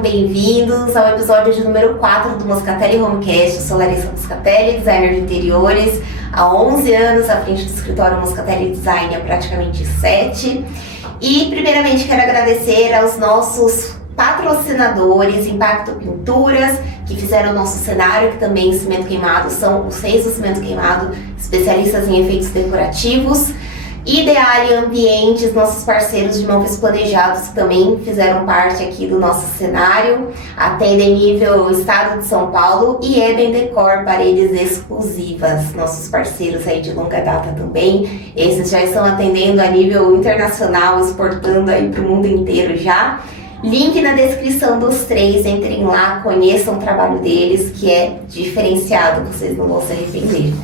sejam bem-vindos ao episódio de número 4 do Moscatelli Homecast. Eu sou Larissa Moscatelli, designer de interiores, há 11 anos à frente do escritório Moscatelli Design, há praticamente 7. E primeiramente quero agradecer aos nossos patrocinadores, Impacto Pinturas, que fizeram o nosso cenário, que também cimento queimado, são os 6 do cimento queimado, especialistas em efeitos decorativos. Ideale Ambientes, nossos parceiros de móveis planejados, que também fizeram parte aqui do nosso cenário, atendem nível Estado de São Paulo, e Eben Decor, paredes exclusivas, nossos parceiros aí de longa data também. Esses já estão atendendo a nível internacional, exportando aí para o mundo inteiro já. Link na descrição dos 3, entrem lá, conheçam o trabalho deles, que é diferenciado, vocês não vão se arrepender.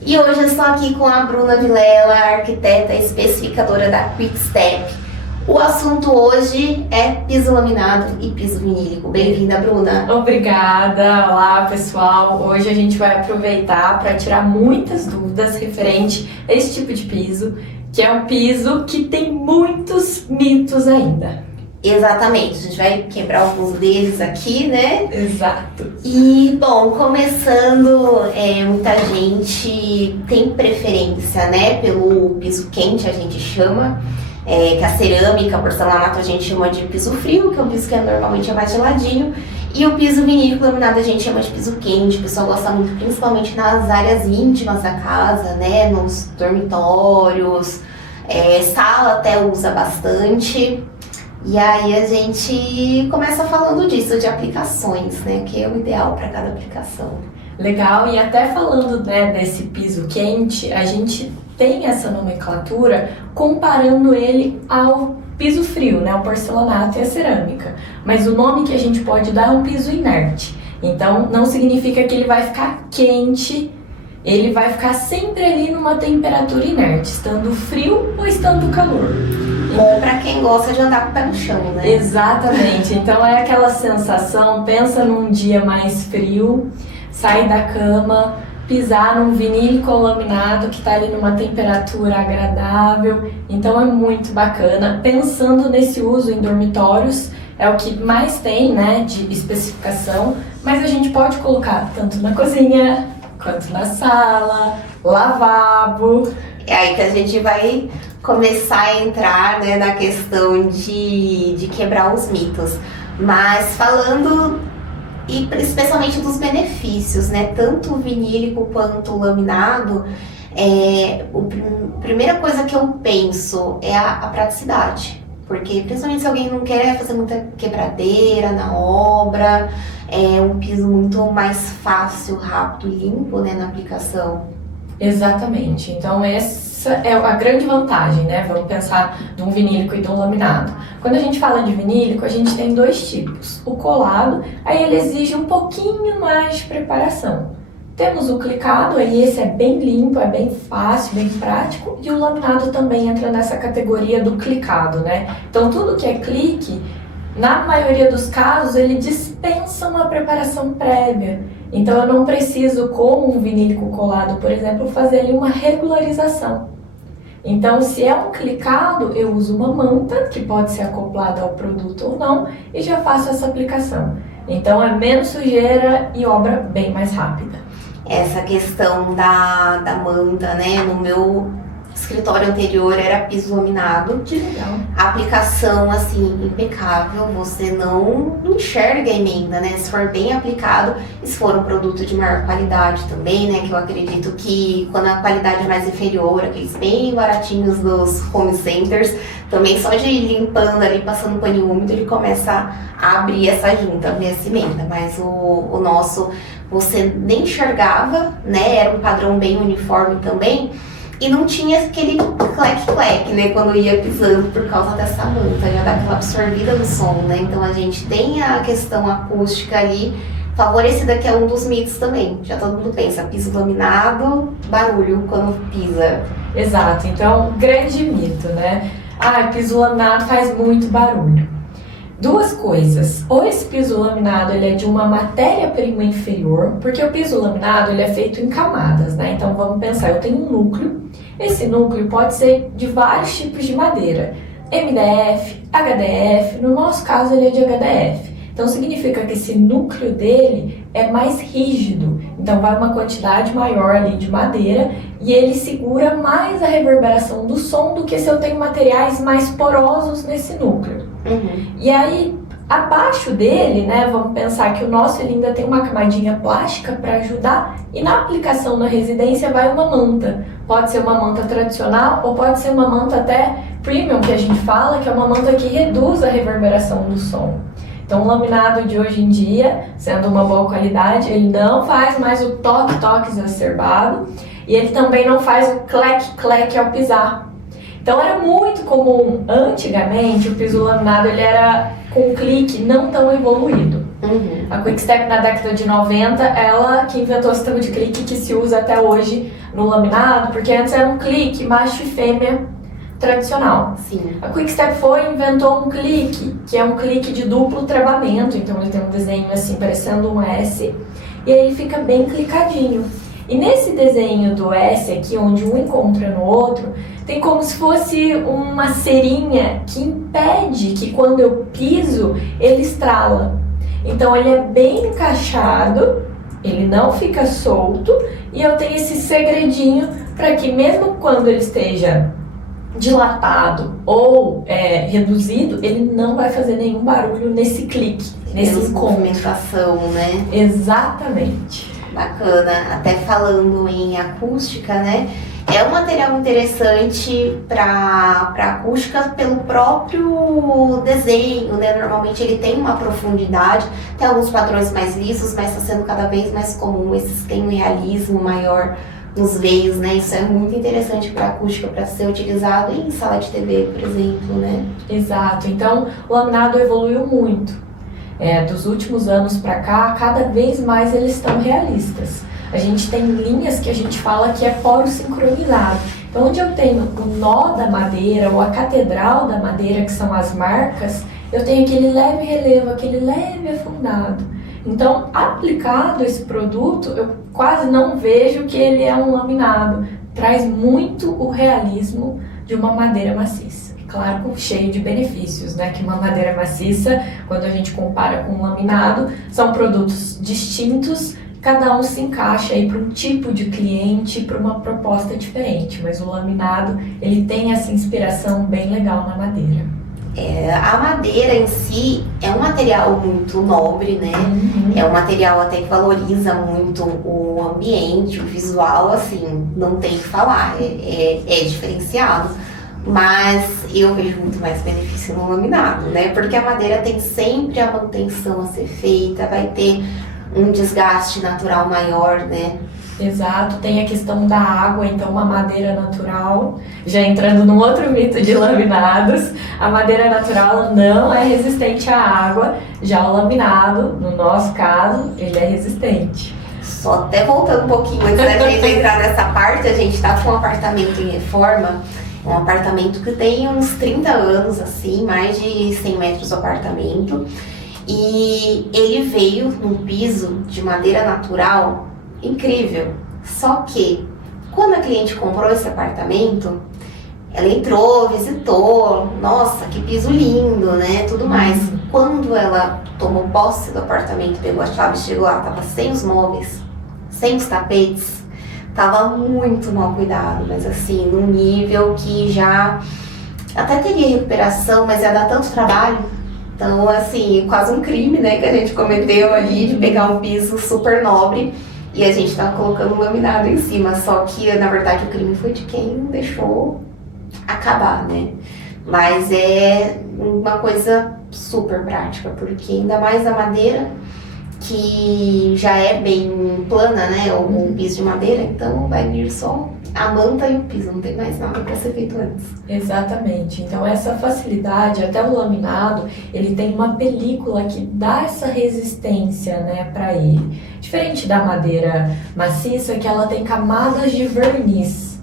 E hoje eu estou aqui com a Bruna Vilela, arquiteta especificadora da Quickstep. O assunto hoje é piso laminado e piso vinílico. Bem-vinda, Bruna. Obrigada. Olá, pessoal. Hoje a gente vai aproveitar para tirar muitas dúvidas referente a esse tipo de piso, que é um piso que tem muitos mitos ainda. Exatamente, a gente vai quebrar alguns deles aqui, né? Exato. E, bom, começando, muita gente tem preferência, né, pelo piso quente, a gente chama, que a cerâmica, porcelanato, a gente chama de piso frio, que é um piso que normalmente é mais geladinho, e o piso vinílico laminado a gente chama de piso quente. O pessoal gosta muito, principalmente nas áreas íntimas da casa, né, nos dormitórios, sala até usa bastante. E aí a gente começa falando disso, de aplicações, né? Que é o ideal para cada aplicação. Legal, e até falando, né, desse piso quente, a gente tem essa nomenclatura comparando ele ao piso frio, né? O porcelanato e a cerâmica. Mas o nome que a gente pode dar é um piso inerte. Então não significa que ele vai ficar quente, ele vai ficar sempre ali numa temperatura inerte, estando frio ou estando calor. Bom para quem gosta de andar com o pé no chão, né? Exatamente, então é aquela sensação, pensa num dia mais frio, sai da cama, pisar num vinílico laminado que está ali numa temperatura agradável, então é muito bacana. Pensando nesse uso em dormitórios, é o que mais tem, né, de especificação, mas a gente pode colocar tanto na cozinha, quanto na sala, lavabo. É aí que a gente vai começar a entrar, né, na questão de quebrar os mitos. Mas falando, e especialmente dos benefícios, né, tanto o vinílico quanto o laminado, a primeira coisa que eu penso é a praticidade. Porque principalmente se alguém não quer fazer muita quebradeira na obra, é um piso muito mais fácil, rápido e limpo, né, na aplicação. Exatamente, então essa é a grande vantagem, né? Vamos pensar de um vinílico e de um laminado. Quando a gente fala de vinílico, a gente tem 2 tipos. O colado, aí ele exige um pouquinho mais de preparação. Temos o clicado, aí esse é bem limpo, é bem fácil, bem prático. E o laminado também entra nessa categoria do clicado, né? Então tudo que é clique, na maioria dos casos, ele dispensa uma preparação prévia. Então eu não preciso, como um vinílico colado, por exemplo, fazer ali uma regularização. Então se é um clicado, eu uso uma manta, que pode ser acoplada ao produto ou não, e já faço essa aplicação. Então é menos sujeira e obra bem mais rápida. Essa questão da manta, né, no meu escritório anterior era piso laminado. Que legal. A aplicação, assim, impecável, você não enxerga a emenda, né? Se for bem aplicado, e se for um produto de maior qualidade também, né? Que eu acredito que quando a qualidade é mais inferior, aqueles bem baratinhos dos home centers, também só de ir limpando ali, passando paninho úmido, ele começa a abrir essa junta, abrir essa emenda. Mas o nosso, você nem enxergava, né? Era um padrão bem uniforme também. E não tinha aquele clec-clec, né, quando ia pisando por causa dessa manta, já dá aquela absorvida no som, né? Então a gente tem a questão acústica ali favorecida, que é um dos mitos também. Já todo mundo pensa, piso laminado, barulho quando pisa. Exato, então grande mito, né? Piso laminado faz muito barulho. 2 coisas, ou esse piso laminado ele é de uma matéria-prima inferior, porque o piso laminado ele é feito em camadas, né? Então vamos pensar, eu tenho um núcleo, esse núcleo pode ser de vários tipos de madeira, MDF, HDF, no nosso caso ele é de HDF. Então significa que esse núcleo dele é mais rígido, então vai uma quantidade maior ali de madeira e ele segura mais a reverberação do som do que se eu tenho materiais mais porosos nesse núcleo. E aí, abaixo dele, né, vamos pensar que o nosso ele ainda tem uma camadinha plástica para ajudar, e na aplicação na residência vai uma manta. Pode ser uma manta tradicional ou pode ser uma manta até premium, que a gente fala, que é uma manta que reduz a reverberação do som. Então o laminado de hoje em dia, sendo uma boa qualidade, ele não faz mais o toque-toque exacerbado e ele também não faz o clec-clec ao pisar. Então era muito comum, antigamente, o piso laminado ele era com clique não tão evoluído. A Quickstep na década de 90, ela que inventou o sistema de clique que se usa até hoje no laminado, porque antes era um clique macho e fêmea tradicional. Sim. A Quickstep foi e inventou um clique, que é um clique de duplo travamento, então ele tem um desenho assim parecendo um S, e aí ele fica bem clicadinho. E nesse desenho do S aqui, onde um encontra no outro, tem como se fosse uma cerinha que impede que quando eu piso, ele estrala. Então ele é bem encaixado, ele não fica solto, e eu tenho esse segredinho para que mesmo quando ele esteja dilatado ou reduzido, ele não vai fazer nenhum barulho nesse clique, nesse movimentação, né? Exatamente. Bacana. Até falando em acústica, né? É um material interessante para acústica pelo próprio desenho, né? Normalmente ele tem uma profundidade, tem alguns padrões mais lisos, mas está sendo cada vez mais comum esses que têm um realismo maior nos veios, né? Isso é muito interessante para acústica, para ser utilizado em sala de TV, por exemplo, né? Exato. Então, o laminado evoluiu muito. Dos últimos anos para cá, cada vez mais eles estão realistas. A gente tem linhas que a gente fala que é poro sincronizado. Então, onde eu tenho o nó da madeira ou a catedral da madeira, que são as marcas, eu tenho aquele leve relevo, aquele leve afundado. Então, aplicado esse produto, eu quase não vejo que ele é um laminado. Traz muito o realismo de uma madeira maciça. Claro, cheio de benefícios, né? Que uma madeira maciça, quando a gente compara com um laminado, são produtos distintos, cada um se encaixa aí para um tipo de cliente, para uma proposta diferente. Mas o laminado, ele tem essa inspiração bem legal na madeira. A madeira em si é um material muito nobre, né? É um material até que valoriza muito o ambiente, o visual, assim, não tem o que falar, é diferenciado. Mas eu vejo muito mais benefício no laminado, né? Porque a madeira tem sempre a manutenção a ser feita, vai ter um desgaste natural maior, né? Exato, tem a questão da água, então uma madeira natural, já entrando num outro mito de laminados, a madeira natural não é resistente à água, já o laminado, no nosso caso, ele é resistente. Só até voltando um pouquinho antes da gente entrar nessa parte, a gente tá com um apartamento em reforma, um apartamento que tem uns 30 anos, assim, mais de 100 metros o apartamento, e ele veio num piso de madeira natural incrível. Só que quando a cliente comprou esse apartamento, ela entrou, visitou, nossa, que piso lindo, né, tudo mais. Quando ela tomou posse do apartamento, pegou a chave, chegou lá, tava sem os móveis, sem os tapetes, tava muito mal cuidado, mas assim, num nível que já até teria recuperação, mas ia dar tanto trabalho. Então, assim, quase um crime, né, que a gente cometeu ali de pegar um piso super nobre e a gente tá colocando um laminado em cima. Só que, na verdade, o crime foi de quem deixou acabar, né? Mas é uma coisa super prática, porque ainda mais a madeira, que já é bem plana, né? Ou um piso de madeira, então vai vir só a manta e o piso, não tem mais nada para ser feito antes. Exatamente. Então essa facilidade, até o laminado, ele tem uma película que dá essa resistência, né, para ele. Diferente da madeira maciça, que ela tem camadas de verniz.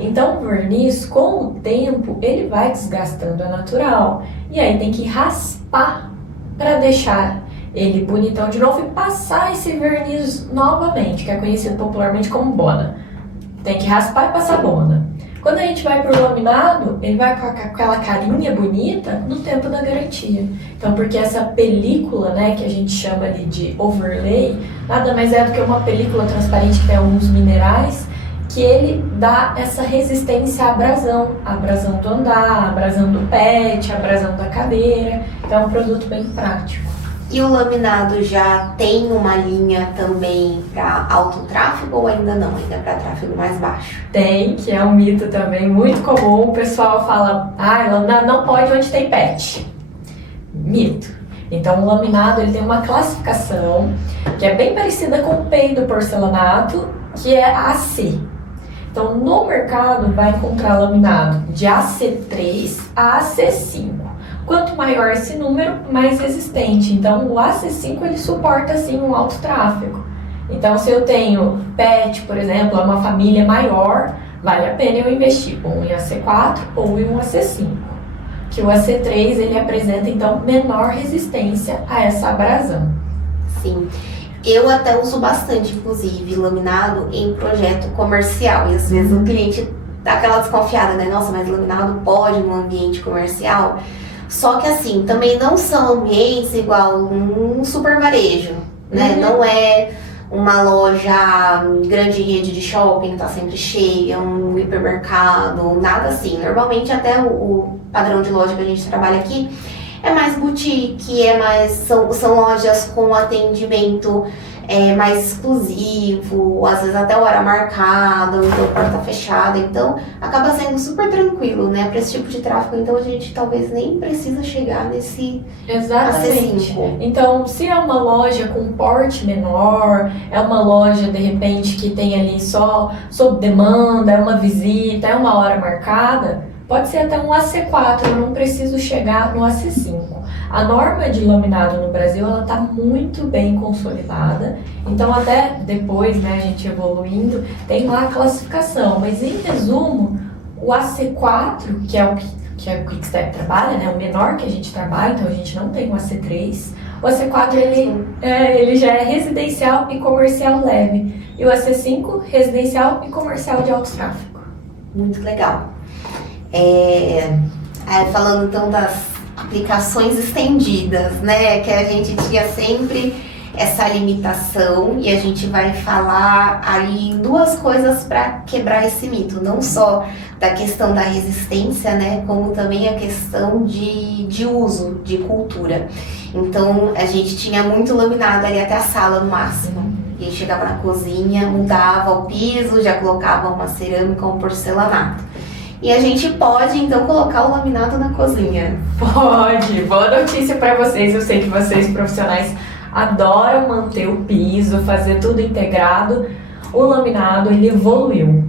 Então o verniz, com o tempo, ele vai desgastando, é natural. E aí tem que raspar para deixar ele bonitão de novo e passar esse verniz novamente, que é conhecido popularmente como bona. Tem que raspar e passar bona. Quando a gente vai pro laminado, ele vai com aquela carinha bonita no tempo da garantia. Então, porque essa película, né, que a gente chama ali de overlay, nada mais é do que uma película transparente que tem alguns minerais, que ele dá essa resistência à abrasão do andar, à abrasão do pet, à abrasão da cadeira. Então, é um produto bem prático. E o laminado já tem uma linha também para alto tráfego ou ainda não? Ainda é para tráfego mais baixo? Tem, que é um mito também muito comum. O pessoal fala, laminado não pode onde tem pet. Mito. Então, o laminado ele tem uma classificação que é bem parecida com o PEI do porcelanato, que é AC. Então, no mercado, vai encontrar laminado de AC3 a AC5. Quanto maior esse número, mais resistente. Então, o AC5 ele suporta assim um alto tráfego. Então, se eu tenho pet, por exemplo, é uma família maior, vale a pena eu investir ou em AC4 ou em um AC5. Que o AC3 ele apresenta então menor resistência a essa abrasão. Sim. Eu até uso bastante, inclusive, laminado em projeto comercial. E às vezes o cliente dá aquela desconfiada, né? Nossa, mas laminado pode no ambiente comercial? Só que assim, também não são ambientes igual um super varejo, né? Não é uma loja grande rede de shopping que tá sempre cheia, um hipermercado, nada assim. Normalmente até o padrão de loja que a gente trabalha aqui é mais boutique, são lojas com atendimento mais exclusivo, às vezes até hora marcada, ou então porta fechada, então acaba sendo super tranquilo, né, para esse tipo de tráfego, então a gente talvez nem precisa chegar nesse Exatamente. AC5. Então, se é uma loja com porte menor, é uma loja de repente que tem ali só sob demanda, é uma visita, é uma hora marcada, pode ser até um AC4, eu não preciso chegar no AC5. A norma de laminado no Brasil, ela está muito bem consolidada, então até depois, né, a gente evoluindo, tem lá a classificação, mas em resumo, o AC4, que é o que a Quickstep trabalha, né, o menor que a gente trabalha, então a gente não tem o AC3, o AC4 ele já é residencial e comercial leve, e o AC5 residencial e comercial de alto tráfego. Muito legal. Falando então das aplicações estendidas, né, que a gente tinha sempre essa limitação e a gente vai falar aí duas coisas para quebrar esse mito, não só da questão da resistência, né, como também a questão de uso, de cultura. Então a gente tinha muito laminado ali até a sala no máximo, e aí chegava na cozinha, mudava o piso, já colocava uma cerâmica ou um porcelanato. E a gente pode, então, colocar o laminado na cozinha. Pode! Boa notícia para vocês. Eu sei que vocês, profissionais, adoram manter o piso, fazer tudo integrado. O laminado, ele evoluiu.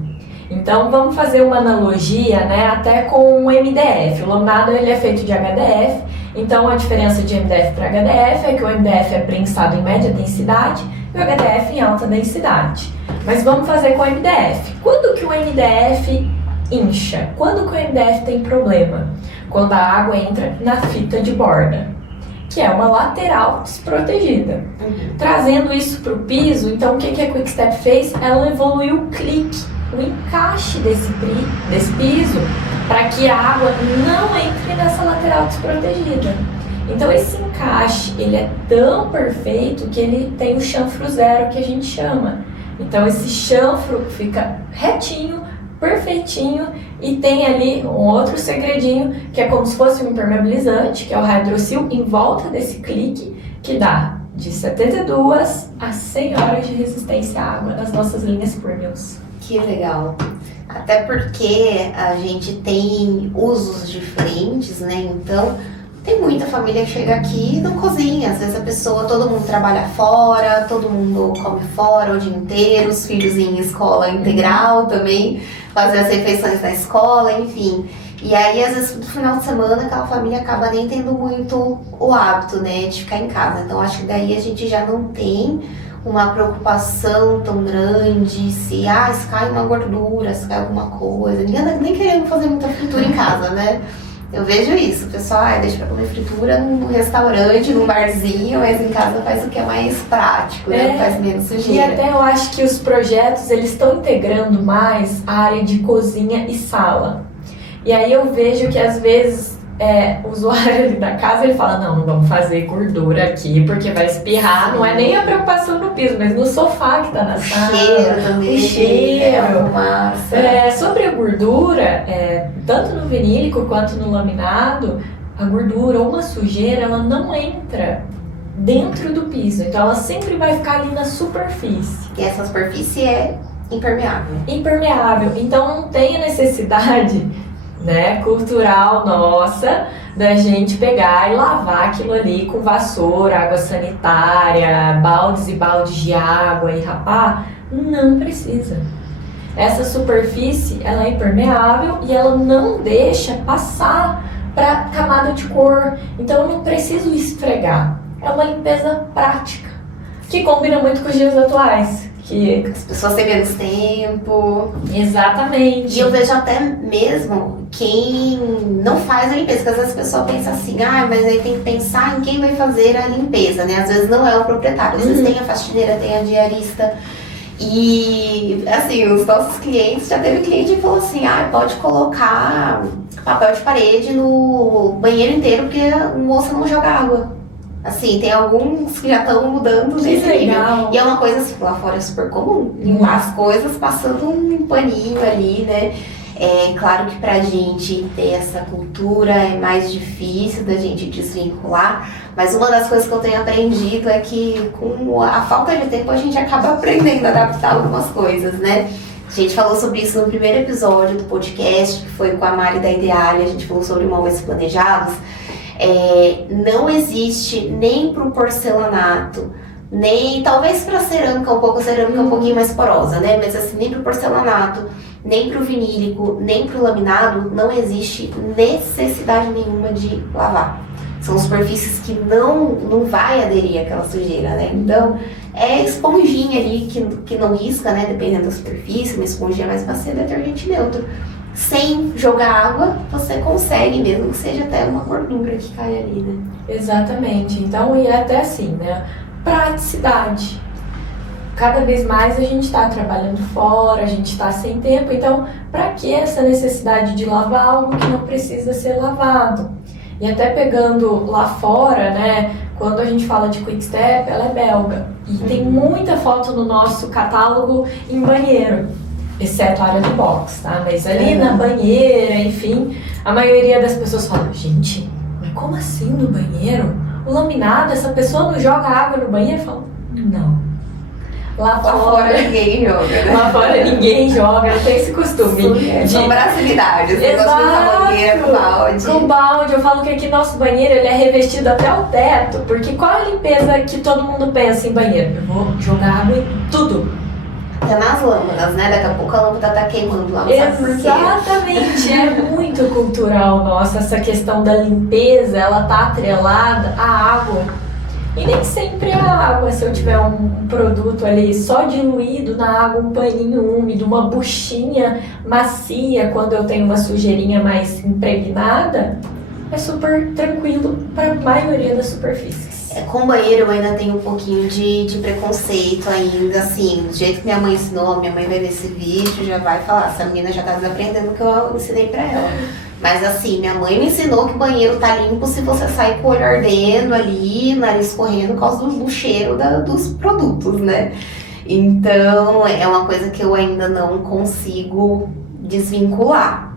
Então, vamos fazer uma analogia, né, até com o MDF. O laminado, ele é feito de HDF. Então, a diferença de MDF para HDF é que o MDF é prensado em média densidade e o HDF em alta densidade. Mas vamos fazer com o MDF. Quando que o MDF incha? Quando que o MDF tem problema? Quando a água entra na fita de borda, que é uma lateral desprotegida. Trazendo isso para o piso, então o que a Quickstep fez? Ela evoluiu o clique, o encaixe desse piso, para que a água não entre nessa lateral desprotegida. Então esse encaixe, ele é tão perfeito que ele tem o chanfro zero, que a gente chama. Então esse chanfro fica retinho, perfeitinho, e tem ali um outro segredinho, que é como se fosse um impermeabilizante, que é o Hydrosil, em volta desse clique, que dá de 72 a 100 horas de resistência à água nas nossas linhas premiums. Que legal! Até porque a gente tem usos diferentes, né? Então, tem muita família que chega aqui e não cozinha. Às vezes todo mundo trabalha fora, todo mundo come fora o dia inteiro, os filhos em escola integral também, fazer as refeições na escola, enfim. E aí, às vezes, no final de semana, aquela família acaba nem tendo muito o hábito, né, de ficar em casa. Então, acho que daí a gente já não tem uma preocupação tão grande se cai uma gordura, se cai alguma coisa. Ninguém anda nem querendo fazer muita fritura em casa, né? Eu vejo isso, o pessoal deixa pra comer fritura num restaurante, num barzinho, mas em casa faz o que é mais prático, né? Faz menos sujeira. E até eu acho que os projetos, eles estão integrando mais a área de cozinha e sala. E aí eu vejo que às vezes o usuário ali da casa, ele fala, não vamos fazer gordura aqui, porque vai espirrar. Não é nem a preocupação no piso, mas no sofá que tá na sala. O cheiro também. O cheiro. A fumaça. Sobre a gordura, tanto no vinílico quanto no laminado, a gordura ou uma sujeira, ela não entra dentro do piso. Então ela sempre vai ficar ali na superfície. E essa superfície é impermeável. Impermeável. Então não tem a necessidade, né, cultural nossa, da gente pegar e lavar aquilo ali com vassoura, água sanitária, baldes e baldes de água e rapar. Não precisa. Essa superfície, ela é impermeável e ela não deixa passar para camada de cor. Então eu não preciso esfregar. É uma limpeza prática, que combina muito com os dias atuais. Que as pessoas têm menos tempo. Exatamente. E eu vejo até mesmo quem não faz a limpeza, porque às vezes a pessoa pensa assim, mas aí tem que pensar em quem vai fazer a limpeza, né? Às vezes não é o proprietário, às vezes tem a faxineira, tem a diarista. E assim, os nossos clientes, já teve cliente que falou assim, pode colocar papel de parede no banheiro inteiro, porque a moça não joga água. Assim, tem alguns que já estão mudando nesse nível. E é uma coisa assim, lá fora é super comum, limpar as coisas passando um paninho ali, né? É claro que pra gente ter essa cultura é mais difícil da gente desvincular, mas uma das coisas que eu tenho aprendido é que com a falta de tempo a gente acaba aprendendo a adaptar algumas coisas, né? A gente falou sobre isso no primeiro episódio do podcast, que foi com a Mari da Ideale, a gente falou sobre móveis planejados. Não existe nem para o porcelanato, nem talvez para cerâmica, um pouquinho mais porosa, né? Mas assim, nem para o porcelanato, nem para o vinílico, nem para o laminado, não existe necessidade nenhuma de lavar. São superfícies que não vai aderir àquela sujeira, né? Então, é esponjinha ali que não risca, né? Dependendo da superfície, uma esponjinha mais macia, detergente neutro. Sem jogar água, você consegue, mesmo que seja até uma gordura que cai ali, né? Exatamente. Então, e até assim, né? Praticidade. Cada vez mais a gente está trabalhando fora, a gente está sem tempo. Então, para que essa necessidade de lavar algo que não precisa ser lavado? E até pegando lá fora, né? Quando a gente fala de Quick Step, ela é belga. E tem muita foto no nosso catálogo em banheiro. Exceto a área do box, tá? Mas ali na banheira, enfim, a maioria das pessoas fala, gente, mas como assim no banheiro? O laminado, essa pessoa não joga água no banheiro? Eu falo, não. Lá fora ninguém joga, né? Lá fora ninguém joga, não tem esse costume. São brasilidades, exato, com balde. Com balde, eu falo que aqui nosso banheiro ele é revestido até o teto, porque qual é a limpeza que todo mundo pensa em banheiro? Eu vou jogar água em tudo. Até nas lâmpadas, né? Daqui a pouco a lâmpada tá queimando lá, não sabe por quê. Exatamente, é muito cultural nossa essa questão da limpeza, ela tá atrelada à água. E nem sempre a água, se eu tiver um produto ali só diluído na água, um paninho úmido, uma buchinha macia, quando eu tenho uma sujeirinha mais impregnada, é super tranquilo para a maioria das superfícies. Com banheiro eu ainda tenho um pouquinho de preconceito ainda, assim, do jeito que minha mãe ensinou, minha mãe vai ver esse vídeo, já vai falar, essa menina já tá desaprendendo o que eu ensinei pra ela. Mas assim, minha mãe me ensinou que o banheiro tá limpo se você sair com o olho ardendo ali, nariz correndo por causa do cheiro dos produtos, né? Então, é uma coisa que eu ainda não consigo desvincular.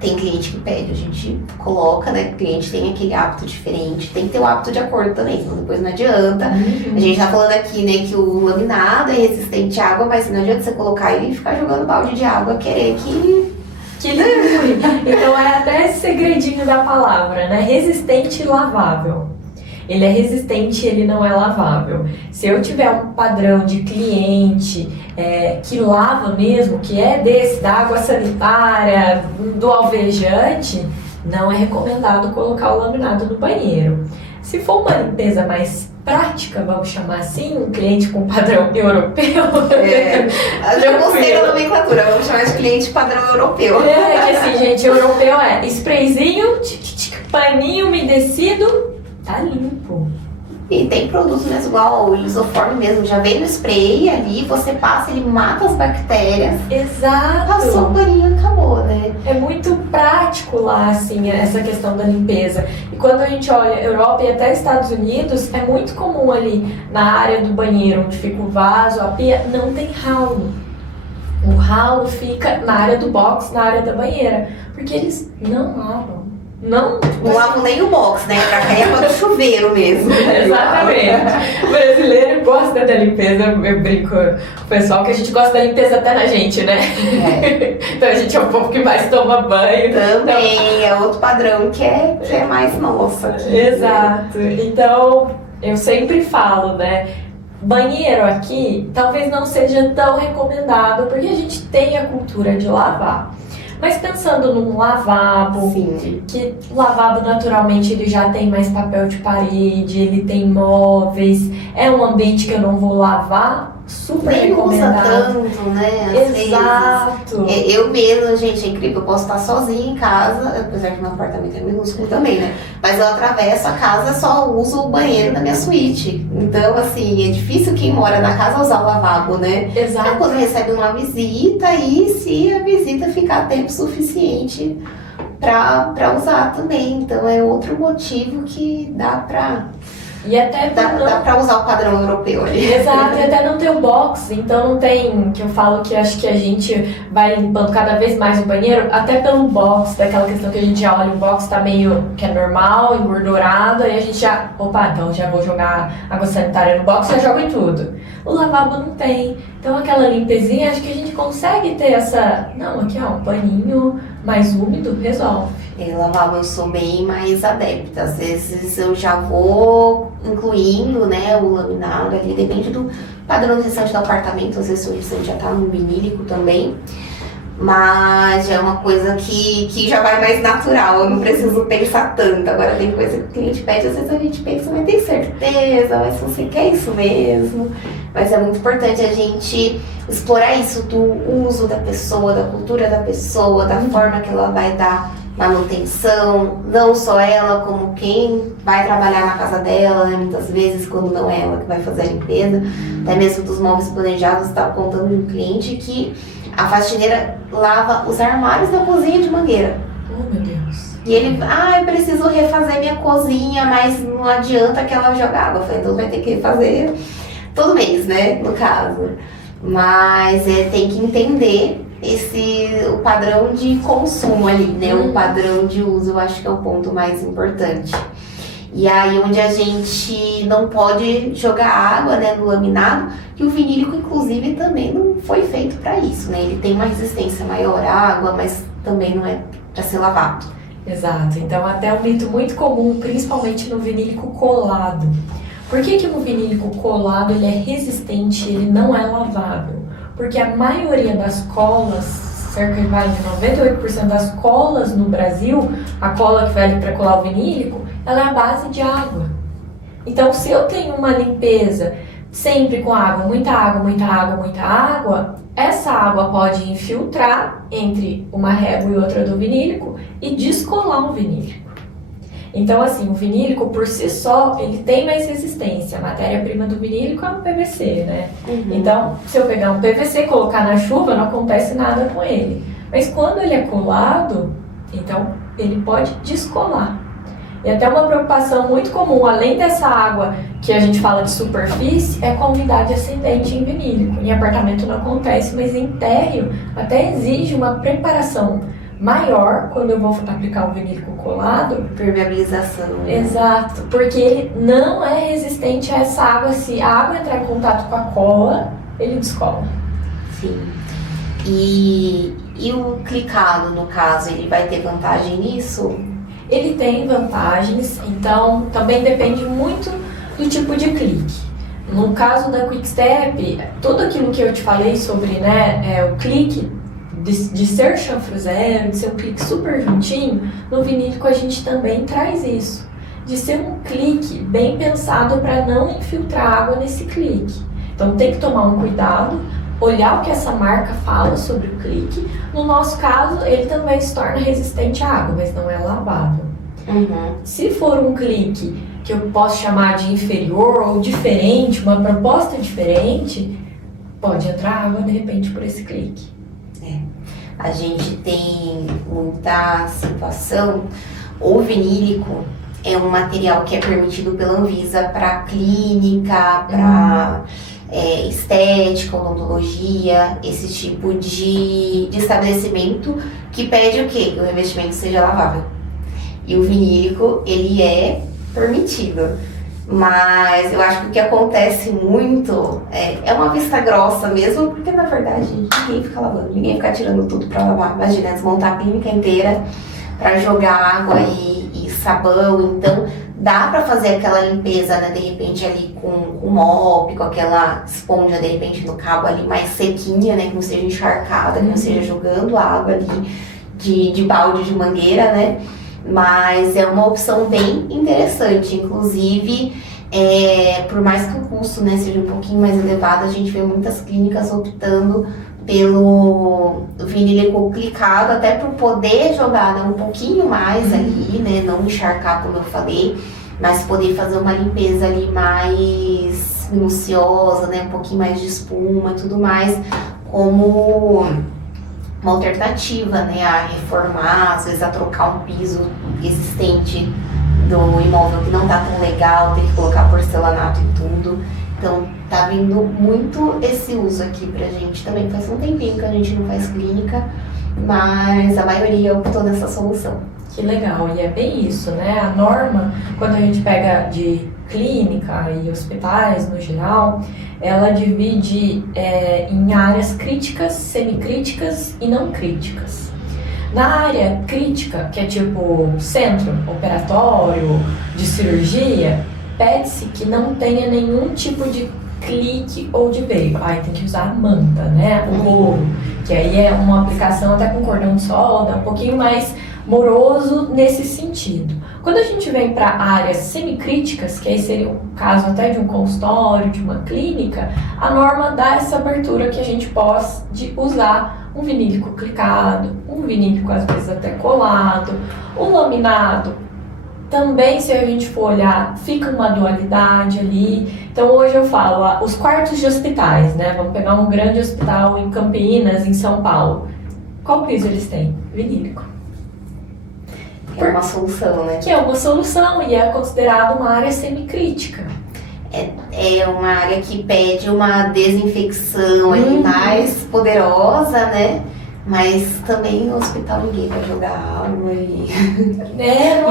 Tem cliente que pede, a gente coloca, né? O cliente tem aquele hábito diferente, tem que ter o hábito de acordo também, senão depois não adianta. A gente tá falando aqui, né, que o laminado é resistente à água, mas não adianta você colocar ele e ficar jogando balde de água, querer que limpe. Então é até esse segredinho da palavra, né? Resistente e lavável. Ele é resistente e ele não é lavável. Se eu tiver um padrão de cliente que lava mesmo, que é desse, da água sanitária, do alvejante, não é recomendado colocar o laminado no banheiro. Se for uma limpeza mais prática, vamos chamar assim, um cliente com padrão europeu. Eu gostei da nomenclatura, vamos chamar de cliente padrão europeu. Que assim, gente, europeu é sprayzinho, paninho umedecido, tá limpo. E tem produtos mesmo, igual o lisoforme mesmo, já vem no spray ali, você passa, ele mata as bactérias. Exato. Passou o paninho, acabou, né? É muito prático lá, assim, essa questão da limpeza. E quando a gente olha Europa e até Estados Unidos, é muito comum ali na área do banheiro, onde fica o vaso, a pia, não tem ralo. O ralo fica na área do box, na área da banheira, porque eles não lavam. Não lavam nem o box, né? Pra cair a água do chuveiro mesmo. Exatamente. O brasileiro gosta da limpeza, eu brinco com o pessoal que a gente gosta da limpeza até na gente, né? Então a gente é o povo que mais toma banho. Também, é outro padrão que é mais nosso aqui. Exato. Então, eu sempre falo, né? Banheiro aqui talvez não seja tão recomendado, porque a gente tem a cultura de lavar. Mas pensando num lavabo, Sim. que o lavabo naturalmente ele já tem mais papel de parede, ele tem móveis, é um ambiente que eu não vou lavar, super nem recomendado. usa tanto, né? Às Exato. vezes. Eu mesma, gente, é incrível, eu posso estar sozinha em casa, apesar que meu apartamento é minúsculo também, né? Mas eu atravesso a casa e só uso o banheiro da minha suíte. Então, assim, é difícil quem mora na casa usar o lavabo, né? Exato. É quando recebe uma visita e se a visita ficar tempo suficiente pra usar também. Então, é outro motivo que dá pra... E até dá pra usar o padrão europeu ali. Exato, e até não tem o box, então não tem, que eu falo que acho que a gente vai limpando cada vez mais o banheiro, até pelo box, daquela questão que a gente já olha, o box tá meio, que é normal, engordurado, aí a gente já, opa, então já vou jogar água sanitária no box, já jogo em tudo. O lavabo não tem, então aquela limpezinha, acho que a gente consegue ter essa, não, aqui ó, um paninho mais úmido, resolve. Lavabo eu sou bem mais adepta, às vezes eu já vou incluindo, né, o laminado ali, depende do padrão do restante do apartamento, às vezes o restante já tá no vinílico também, mas já é uma coisa que já vai mais natural, eu não preciso pensar tanto. Agora tem coisa que o cliente pede, às vezes a gente pensa, mas tem certeza, mas você quer isso mesmo? Mas é muito importante a gente explorar isso do uso da pessoa, da cultura da pessoa, da forma que ela vai dar manutenção, não só ela, como quem vai trabalhar na casa dela, né? Muitas vezes quando não é ela que vai fazer a limpeza, até mesmo dos móveis planejados, estava contando de um cliente que a faxineira lava os armários da cozinha de mangueira. Oh, meu Deus. E ele, eu preciso refazer minha cozinha, mas não adianta que ela jogue água. Eu falei, então vai ter que fazer todo mês, né, no caso. Mas tem que entender o padrão de consumo ali, né? O padrão de uso, eu acho que é o ponto mais importante. E aí onde a gente não pode jogar água, né, no laminado, que o vinílico inclusive também não foi feito para isso, né? Ele tem uma resistência maior à água, mas também não é para ser lavado. Exato, então até um mito muito comum, principalmente no vinílico colado. Por que no vinílico colado ele é resistente, ele não é lavável? Porque a maioria das colas, cerca de 98% das colas no Brasil, a cola que vai ali para colar o vinílico, ela é a base de água. Então, se eu tenho uma limpeza sempre com água, muita água, muita água, muita água, essa água pode infiltrar entre uma régua e outra do vinílico e descolar o vinílico. Então, assim, o vinílico por si só, ele tem mais resistência. A matéria-prima do vinílico é o PVC, né? Então, se eu pegar um PVC e colocar na chuva, não acontece nada com ele. Mas quando ele é colado, então ele pode descolar. E até uma preocupação muito comum, além dessa água que a gente fala de superfície, é com a umidade ascendente em vinílico. Em apartamento não acontece, mas em térreo até exige uma preparação maior quando eu vou aplicar um vinílico colado. Permeabilização. Exato, porque ele não é resistente a essa água. Se a água entrar em contato com a cola, ele descola. Sim. E o clicado, no caso, ele vai ter vantagem nisso? Ele tem vantagens, então também depende muito do tipo de clique. No caso da Quickstep, tudo aquilo que eu te falei sobre, né, o clique de ser chanfro zero, de ser um clique super juntinho, no vinílico a gente também traz isso. de ser um clique bem pensado para não infiltrar água nesse clique. Então tem que tomar um cuidado, olhar o que essa marca fala sobre o clique. No nosso caso, ele também se torna resistente à água, mas não é lavável. Se for um clique que eu posso chamar de inferior ou diferente, uma proposta diferente, pode entrar água de repente por esse clique. A gente tem muita situação, o vinílico é um material que é permitido pela Anvisa para clínica, para estética, odontologia, esse tipo de estabelecimento que pede o quê? Que o revestimento seja lavável. E o vinílico, ele é permitido. Mas eu acho que o que acontece muito é uma vista grossa mesmo, porque na verdade ninguém fica lavando, ninguém fica tirando tudo pra lavar. Imagina, desmontar a clínica inteira pra jogar água e sabão. Então dá pra fazer aquela limpeza, né, de repente ali com mop, com aquela esponja de repente no cabo ali mais sequinha, né, que não seja encharcada, que não seja jogando água ali de balde de mangueira, né. Mas é uma opção bem interessante, inclusive, por mais que o custo, né, seja um pouquinho mais elevado, a gente vê muitas clínicas optando pelo vinílico clicado, até por poder jogar, né, um pouquinho mais ali, né, não encharcar como eu falei, mas poder fazer uma limpeza ali mais minuciosa, né, um pouquinho mais de espuma e tudo mais, como uma alternativa, né, a reformar, às vezes a trocar um piso existente do imóvel que não tá tão legal, tem que colocar porcelanato e tudo. Então tá vindo muito esse uso aqui pra gente também. Faz um tempinho que a gente não faz clínica, mas a maioria optou nessa solução. Que legal, e é bem isso, né? A norma, quando a gente pega de clínica e hospitais no geral, ela divide em áreas críticas, semicríticas e não críticas. Na área crítica, que é tipo centro operatório, de cirurgia, pede-se que não tenha nenhum tipo de clique ou de veio. Aí tem que usar a manta, né? O rolo, que aí é uma aplicação até com cordão de solda, um pouquinho mais moroso nesse sentido. Quando a gente vem para áreas semicríticas, que aí seria o caso até de um consultório, de uma clínica, a norma dá essa abertura que a gente pode usar um vinílico clicado, um vinílico às vezes até colado, um laminado. Também, se a gente for olhar, fica uma dualidade ali. Então hoje eu falo, os quartos de hospitais, né? Vamos pegar um grande hospital em Campinas, em São Paulo. Qual piso eles têm? Vinílico. É uma solução, né? Que é uma solução e é considerado uma área semicrítica. É uma área que pede uma desinfecção ali mais poderosa, né? Mas também no hospital ninguém vai jogar água e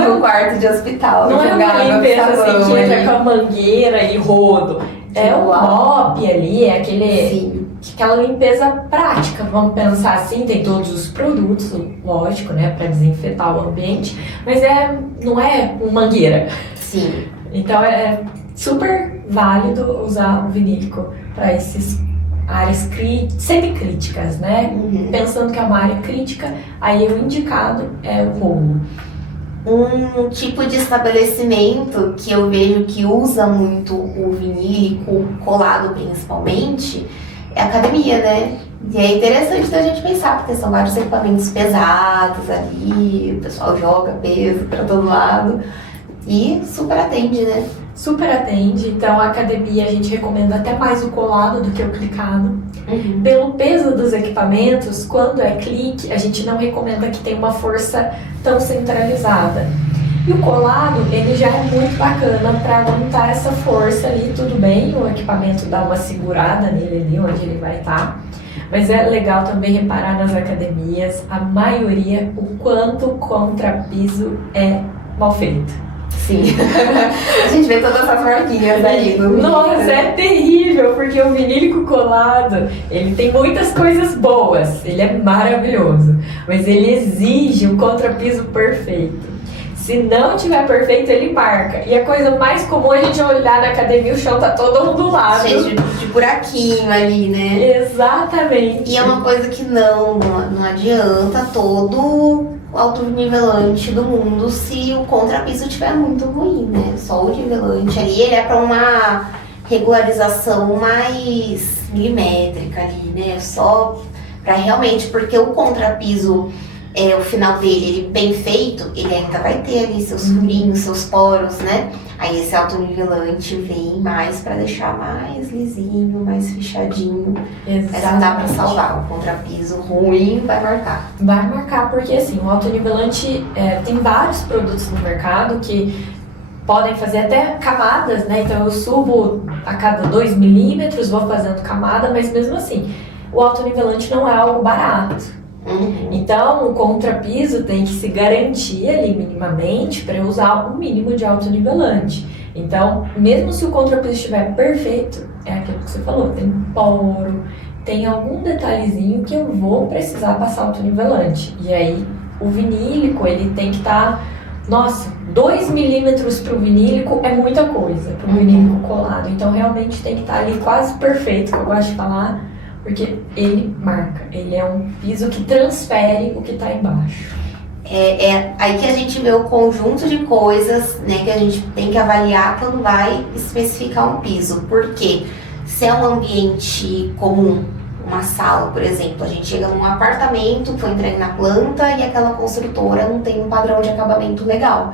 no quarto de hospital não jogar é uma limpeza assim que entra com a mangueira e rodo. É o mop ali, é aquela limpeza prática, vamos pensar assim, tem todos os produtos, lógico, né, para desinfetar o ambiente, mas não é uma mangueira. Sim. Então é super válido usar o vinílico para esses áreas semicríticas, né? Pensando que é uma área crítica, aí o indicado é o rolo. Um tipo de estabelecimento que eu vejo que usa muito o vinílico colado principalmente é a academia, né? E é interessante da gente pensar, porque são vários equipamentos pesados ali, o pessoal joga peso para todo lado e super atende, né? Super atende, então a academia a gente recomenda até mais o colado do que o clicado. Pelo peso dos equipamentos, quando é clique, a gente não recomenda que tenha uma força tão centralizada. E o colado, ele já é muito bacana para aguentar essa força ali, tudo bem, o equipamento dá uma segurada nele ali, onde ele vai estar. Mas é legal também reparar nas academias, a maioria, o quanto o contrapiso é mal feito. Sim. A gente vê todas essas marquinhas aí no vinílico. Nossa, é terrível, porque o vinílico colado, ele tem muitas coisas boas, ele é maravilhoso, mas ele exige um contrapiso perfeito. Se não tiver perfeito, ele marca. E a coisa mais comum é a gente olhar na academia, o chão tá todo ondulado. Cheio de buraquinho ali, né? Exatamente. E é uma coisa que não adianta todo autonivelante do mundo se o contrapiso estiver muito ruim, né? Só o nivelante ali, ele é para uma regularização mais milimétrica ali, né? Só para realmente, porque o contrapiso, o final dele, ele bem feito, ele ainda vai ter ali seus furinhos, seus poros, né? Aí esse autonivelante vem mais para deixar mais lisinho, mais fechadinho. Mas não dá para salvar. O contrapiso ruim vai marcar. Vai marcar, porque assim, o autonivelante tem vários produtos no mercado que podem fazer até camadas, né? Então eu subo a cada 2 milímetros, vou fazendo camada, mas mesmo assim, o autonivelante não é algo barato. Então, o contrapiso tem que se garantir ali minimamente para eu usar o mínimo de autonivelante. Então, mesmo se o contrapiso estiver perfeito, é aquilo que você falou, tem poro, tem algum detalhezinho que eu vou precisar passar autonivelante. E aí, o vinílico, ele tem que estar... Nossa, 2 milímetros para o vinílico é muita coisa, para o vinílico colado. Então, realmente tem que estar ali quase perfeito, que eu gosto de falar, porque ele marca, ele é um piso que transfere o que está embaixo. É aí que a gente vê o conjunto de coisas, né, que a gente tem que avaliar quando vai especificar um piso. Porque se é um ambiente comum, uma sala, por exemplo, a gente chega num apartamento, foi entregue na planta e aquela construtora não tem um padrão de acabamento legal.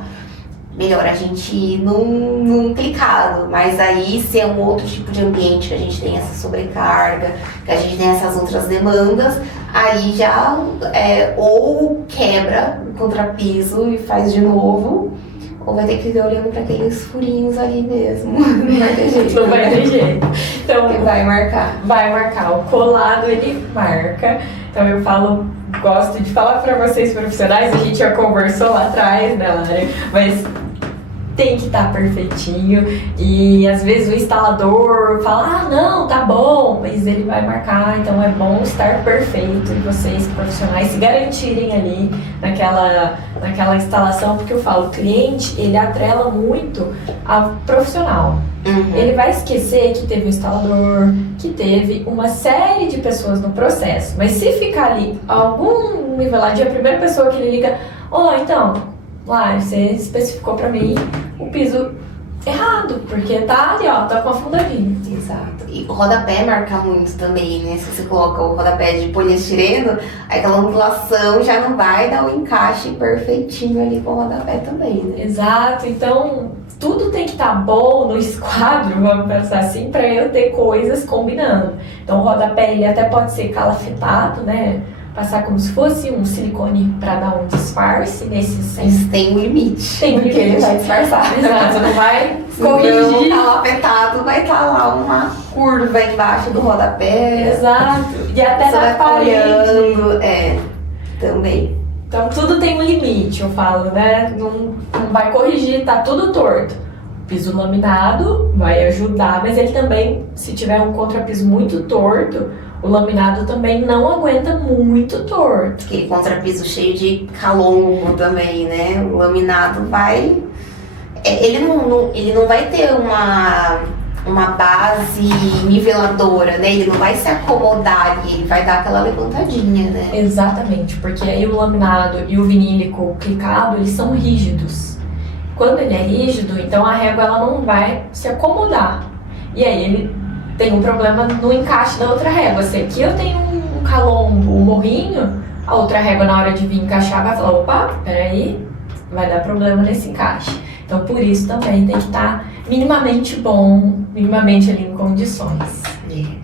Melhor a gente ir num clicado, mas aí se é um outro tipo de ambiente que a gente tem essa sobrecarga, que a gente tem essas outras demandas, aí já ou quebra o contrapiso e faz de novo, ou vai ter que ir olhando para aqueles furinhos ali mesmo. Não vai ter jeito. Não vai ter jeito. Então, vai marcar. Vai marcar. O colado, ele marca. Então eu gosto de falar para vocês profissionais, a gente já conversou lá atrás, né, Lara? Mas tem que estar perfeitinho e às vezes o instalador fala, não, tá bom, mas ele vai marcar, então é bom estar perfeito e vocês profissionais se garantirem ali naquela instalação, porque eu falo, o cliente, ele atrela muito ao profissional. Ele vai esquecer que teve um instalador, que teve uma série de pessoas no processo, mas se ficar ali algum niveladinho, a primeira pessoa que ele liga, então, Lara, você especificou pra mim o piso errado, porque tá ali, tá com afundadinho. Exato. E o rodapé marca muito também, né? Se você coloca o rodapé de poliestireno, aquela ondulação já não vai dar o encaixe perfeitinho ali com o rodapé também, né? Exato. Então, tudo tem que estar bom no esquadro, vamos pensar assim, pra eu ter coisas combinando. Então, o rodapé, ele até pode ser calafetado, né? Passar como se fosse um silicone para dar um disfarce nesse senso. Mas tem um limite. Tem um porque limite. ele vai disfarçar. Exato, não vai Corrigir. corrigir. Calafetado, vai estar lá uma curva embaixo do rodapé. Exato. E até você na vai parede. Olhando, também. Então tudo tem um limite, eu falo, né? Não vai corrigir, tá tudo torto. O piso laminado vai ajudar, mas ele também, se tiver um contrapiso muito torto, o laminado também não aguenta muito torto. Aquele contrapiso cheio de calombo também, né? O laminado vai... Ele não vai ter uma base niveladora, né? Ele não vai se acomodar ali, ele vai dar aquela levantadinha, né? Exatamente, porque aí o laminado e o vinílico o clicado, eles são rígidos. Quando ele é rígido, então a régua ela não vai se acomodar. E aí ele tem um problema no encaixe da outra régua. Se aqui eu tenho um calombo, um morrinho, a outra régua na hora de vir encaixar vai falar, opa, peraí, vai dar problema nesse encaixe. Então por isso também tem que estar minimamente bom, minimamente ali em condições.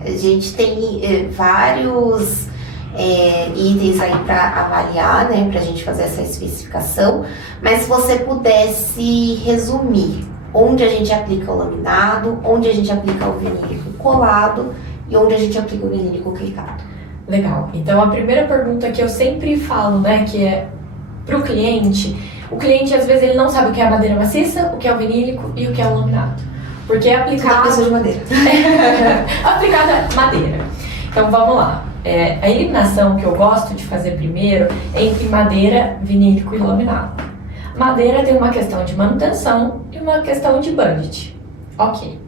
A gente tem vários itens aí para avaliar, né, pra gente fazer essa especificação, mas se você pudesse resumir onde a gente aplica o laminado, onde a gente aplica o vinílico colado e onde a gente aplica o vinílico clicado. Legal. Então a primeira pergunta que eu sempre falo, né, que é pro cliente, o cliente às vezes ele não sabe o que é a madeira maciça, o que é o vinílico e o que é o laminado. Porque aplicar Tudo de madeira. aplicada madeira. Então vamos lá. A eliminação que eu gosto de fazer primeiro é entre madeira, vinílico e laminado. Madeira tem uma questão de manutenção e uma questão de budget. Ok.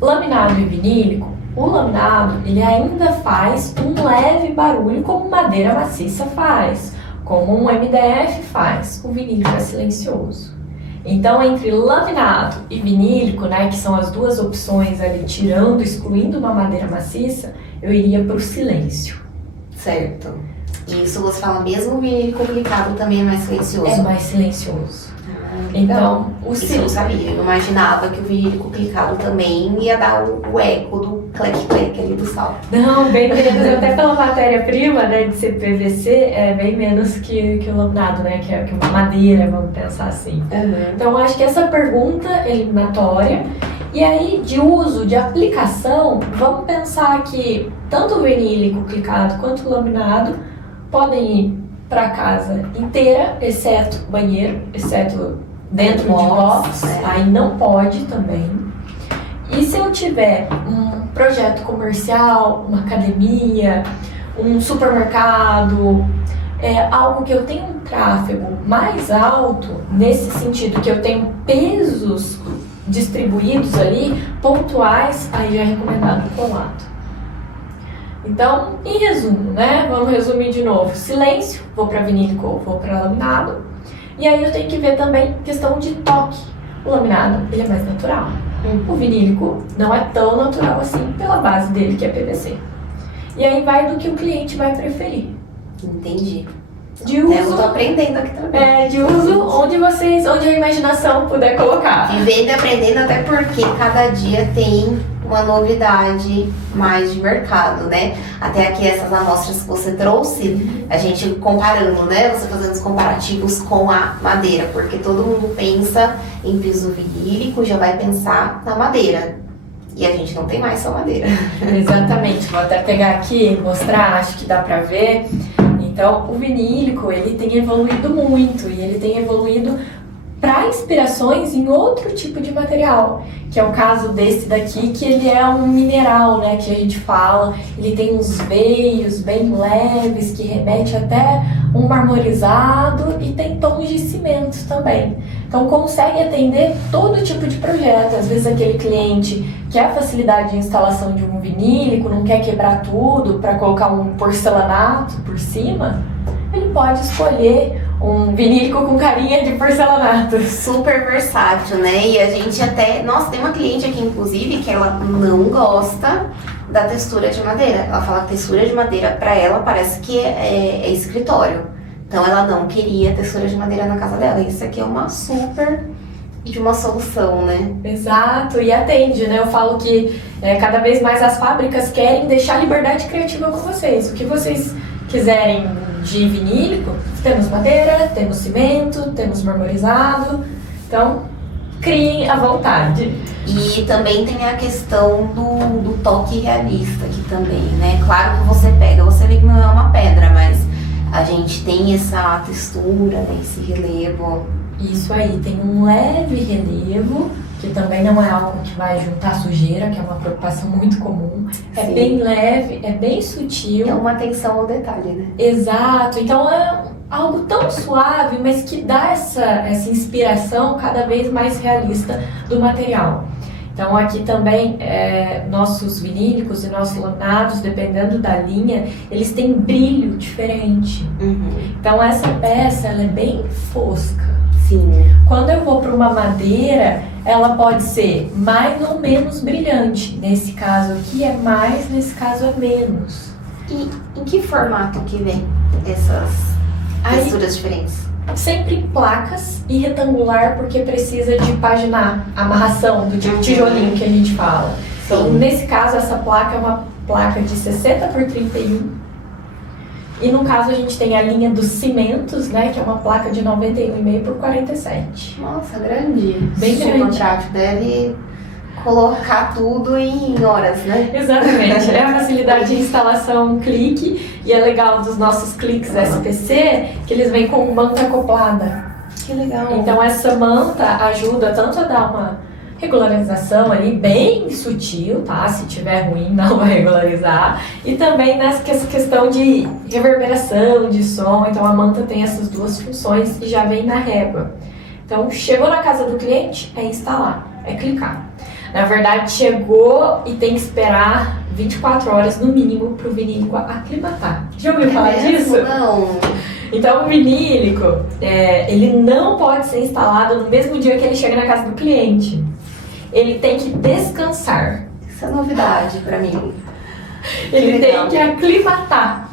Laminado e vinílico, o laminado ele ainda faz um leve barulho como madeira maciça faz. como um MDF faz, o vinílico é silencioso. Então, entre laminado e vinílico, né, que são as duas opções ali, tirando, excluindo uma madeira maciça, eu iria para o silêncio. Certo. E isso você fala mesmo o vinílico clicado também é mais silencioso? É mais silencioso. Então, o isso eu não sabia. Eu imaginava que o vinílico clicado também ia dar o eco do clec-clec ali do sal. Não, bem menos, até pela matéria-prima, né, de ser PVC, é bem menos que o laminado, né, que é uma madeira, vamos pensar assim. Então, eu acho que essa pergunta é eliminatória. E aí, de uso, de aplicação, vamos pensar que tanto o vinílico clicado quanto o laminado podem ir para casa inteira, exceto banheiro, exceto dentro de box, aí não pode também. E se eu tiver um projeto comercial, uma academia, um supermercado, algo que eu tenho um tráfego mais alto, nesse sentido que eu tenho pesos distribuídos ali, pontuais, aí é recomendado o colado. Então, em resumo, né? Vamos resumir de novo. Silêncio, vou para vinílico, vou para laminado. E aí eu tenho que ver também questão de toque. O laminado, ele é mais natural. O vinílico não é tão natural assim pela base dele, que é PVC. E aí vai do que o cliente vai preferir. Entendi. De uso, eu tô aprendendo aqui também. De uso onde a imaginação puder colocar. Vivendo e aprendendo, até porque cada dia tem uma novidade mais de mercado, né? Até aqui essas amostras que você trouxe, a gente comparando, né? Você fazendo os comparativos com a madeira, porque todo mundo pensa em piso vinílico, já vai pensar na madeira. E a gente não tem mais só madeira. Exatamente. Vou até pegar aqui e mostrar, acho que dá pra ver. Então, o vinílico, ele tem evoluído muito e ele tem evoluído para inspirações em outro tipo de material, que é o caso desse daqui, que ele é um mineral, né, que a gente fala, ele tem uns veios bem leves, que remete até um marmorizado e tem tons de cimento também. Então consegue atender todo tipo de projeto. Às vezes aquele cliente quer facilidade de instalação de um vinílico, não quer quebrar tudo para colocar um porcelanato por cima, ele pode escolher um vinílico com carinha de porcelanato. Super versátil, né? E a gente até... Nossa, tem uma cliente aqui, inclusive, que ela não gosta da textura de madeira. Ela fala que textura de madeira, pra ela, parece que é escritório. Então, ela não queria textura de madeira na casa dela. Isso aqui é uma super de uma solução, né? Exato, e atende, né? Eu falo que cada vez mais as fábricas querem deixar liberdade criativa com vocês. O que vocês quiserem de vinílico, temos madeira, temos cimento, temos marmorizado, então criem à vontade. E também tem a questão do toque realista aqui também, né? Claro que você pega, você vê que não é uma pedra, mas a gente tem essa textura, né? Esse relevo. Isso aí, tem um leve relevo, que também não é algo que vai juntar sujeira, que é uma preocupação muito comum. É Sim. bem leve, é bem sutil. É uma atenção ao detalhe, né? Exato, então é algo tão suave, mas que dá essa inspiração cada vez mais realista do material. Então aqui também, nossos vinílicos e nossos laminados, dependendo da linha, eles têm brilho diferente. Então essa peça, ela é bem fosca. Sim. Quando eu vou para uma madeira, ela pode ser mais ou menos brilhante. Nesse caso aqui é mais, nesse caso é menos. E em que formato que vem essas texturas diferentes? Sempre em placas e retangular, porque precisa de paginar, amarração, do tipo tijolinho que a gente fala. Então, nesse caso, essa placa é uma placa de 60 por 31. E no caso a gente tem a linha dos cimentos, né, que é uma placa de 91,5 por 47. Nossa, grande. Bem Super grande. prático. Deve colocar tudo em horas, né? Exatamente. É a facilidade de instalação clique, e é legal dos nossos cliques SPC que eles vêm com manta acoplada. Que legal. Então essa manta ajuda tanto a dar uma regularização ali bem sutil, tá? Se tiver ruim, não vai regularizar. E também nessa questão de reverberação, de som. Então a manta tem essas duas funções e já vem na régua. Então chegou na casa do cliente, é instalar, é clicar. Na verdade chegou e tem que esperar 24 horas no mínimo para o vinílico aclimatar. Já ouviu falar disso? Não. Então o vinílico, ele não pode ser instalado no mesmo dia que ele chega na casa do cliente. Ele tem que descansar. Isso é novidade pra mim. Ele tem que aclimatar.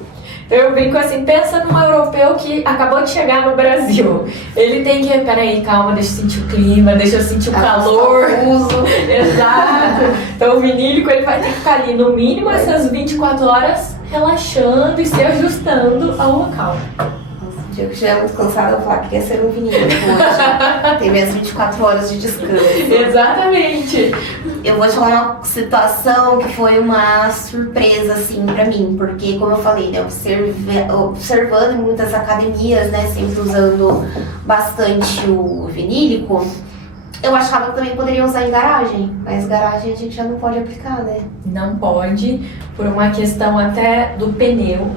Eu brinco assim, pensa num europeu que acabou de chegar no Brasil. Ele tem que, peraí, calma, deixa eu sentir o clima, deixa eu sentir o calor. Exato. Então o vinílico, ele vai ter que ficar ali no mínimo essas 24 horas relaxando e se ajustando ao local. O dia que eu estiver muito cansada, eu vou falar que queria ser um vinílico hoje. Tem minhas 24 horas de descanso. Exatamente. Eu vou te falar uma situação que foi uma surpresa, assim, pra mim. Porque, como eu falei, né, observando em muitas academias, né, sempre usando bastante o vinílico, eu achava que também poderia usar em garagem. Mas garagem a gente já não pode aplicar, né? Não pode, por uma questão até do pneu.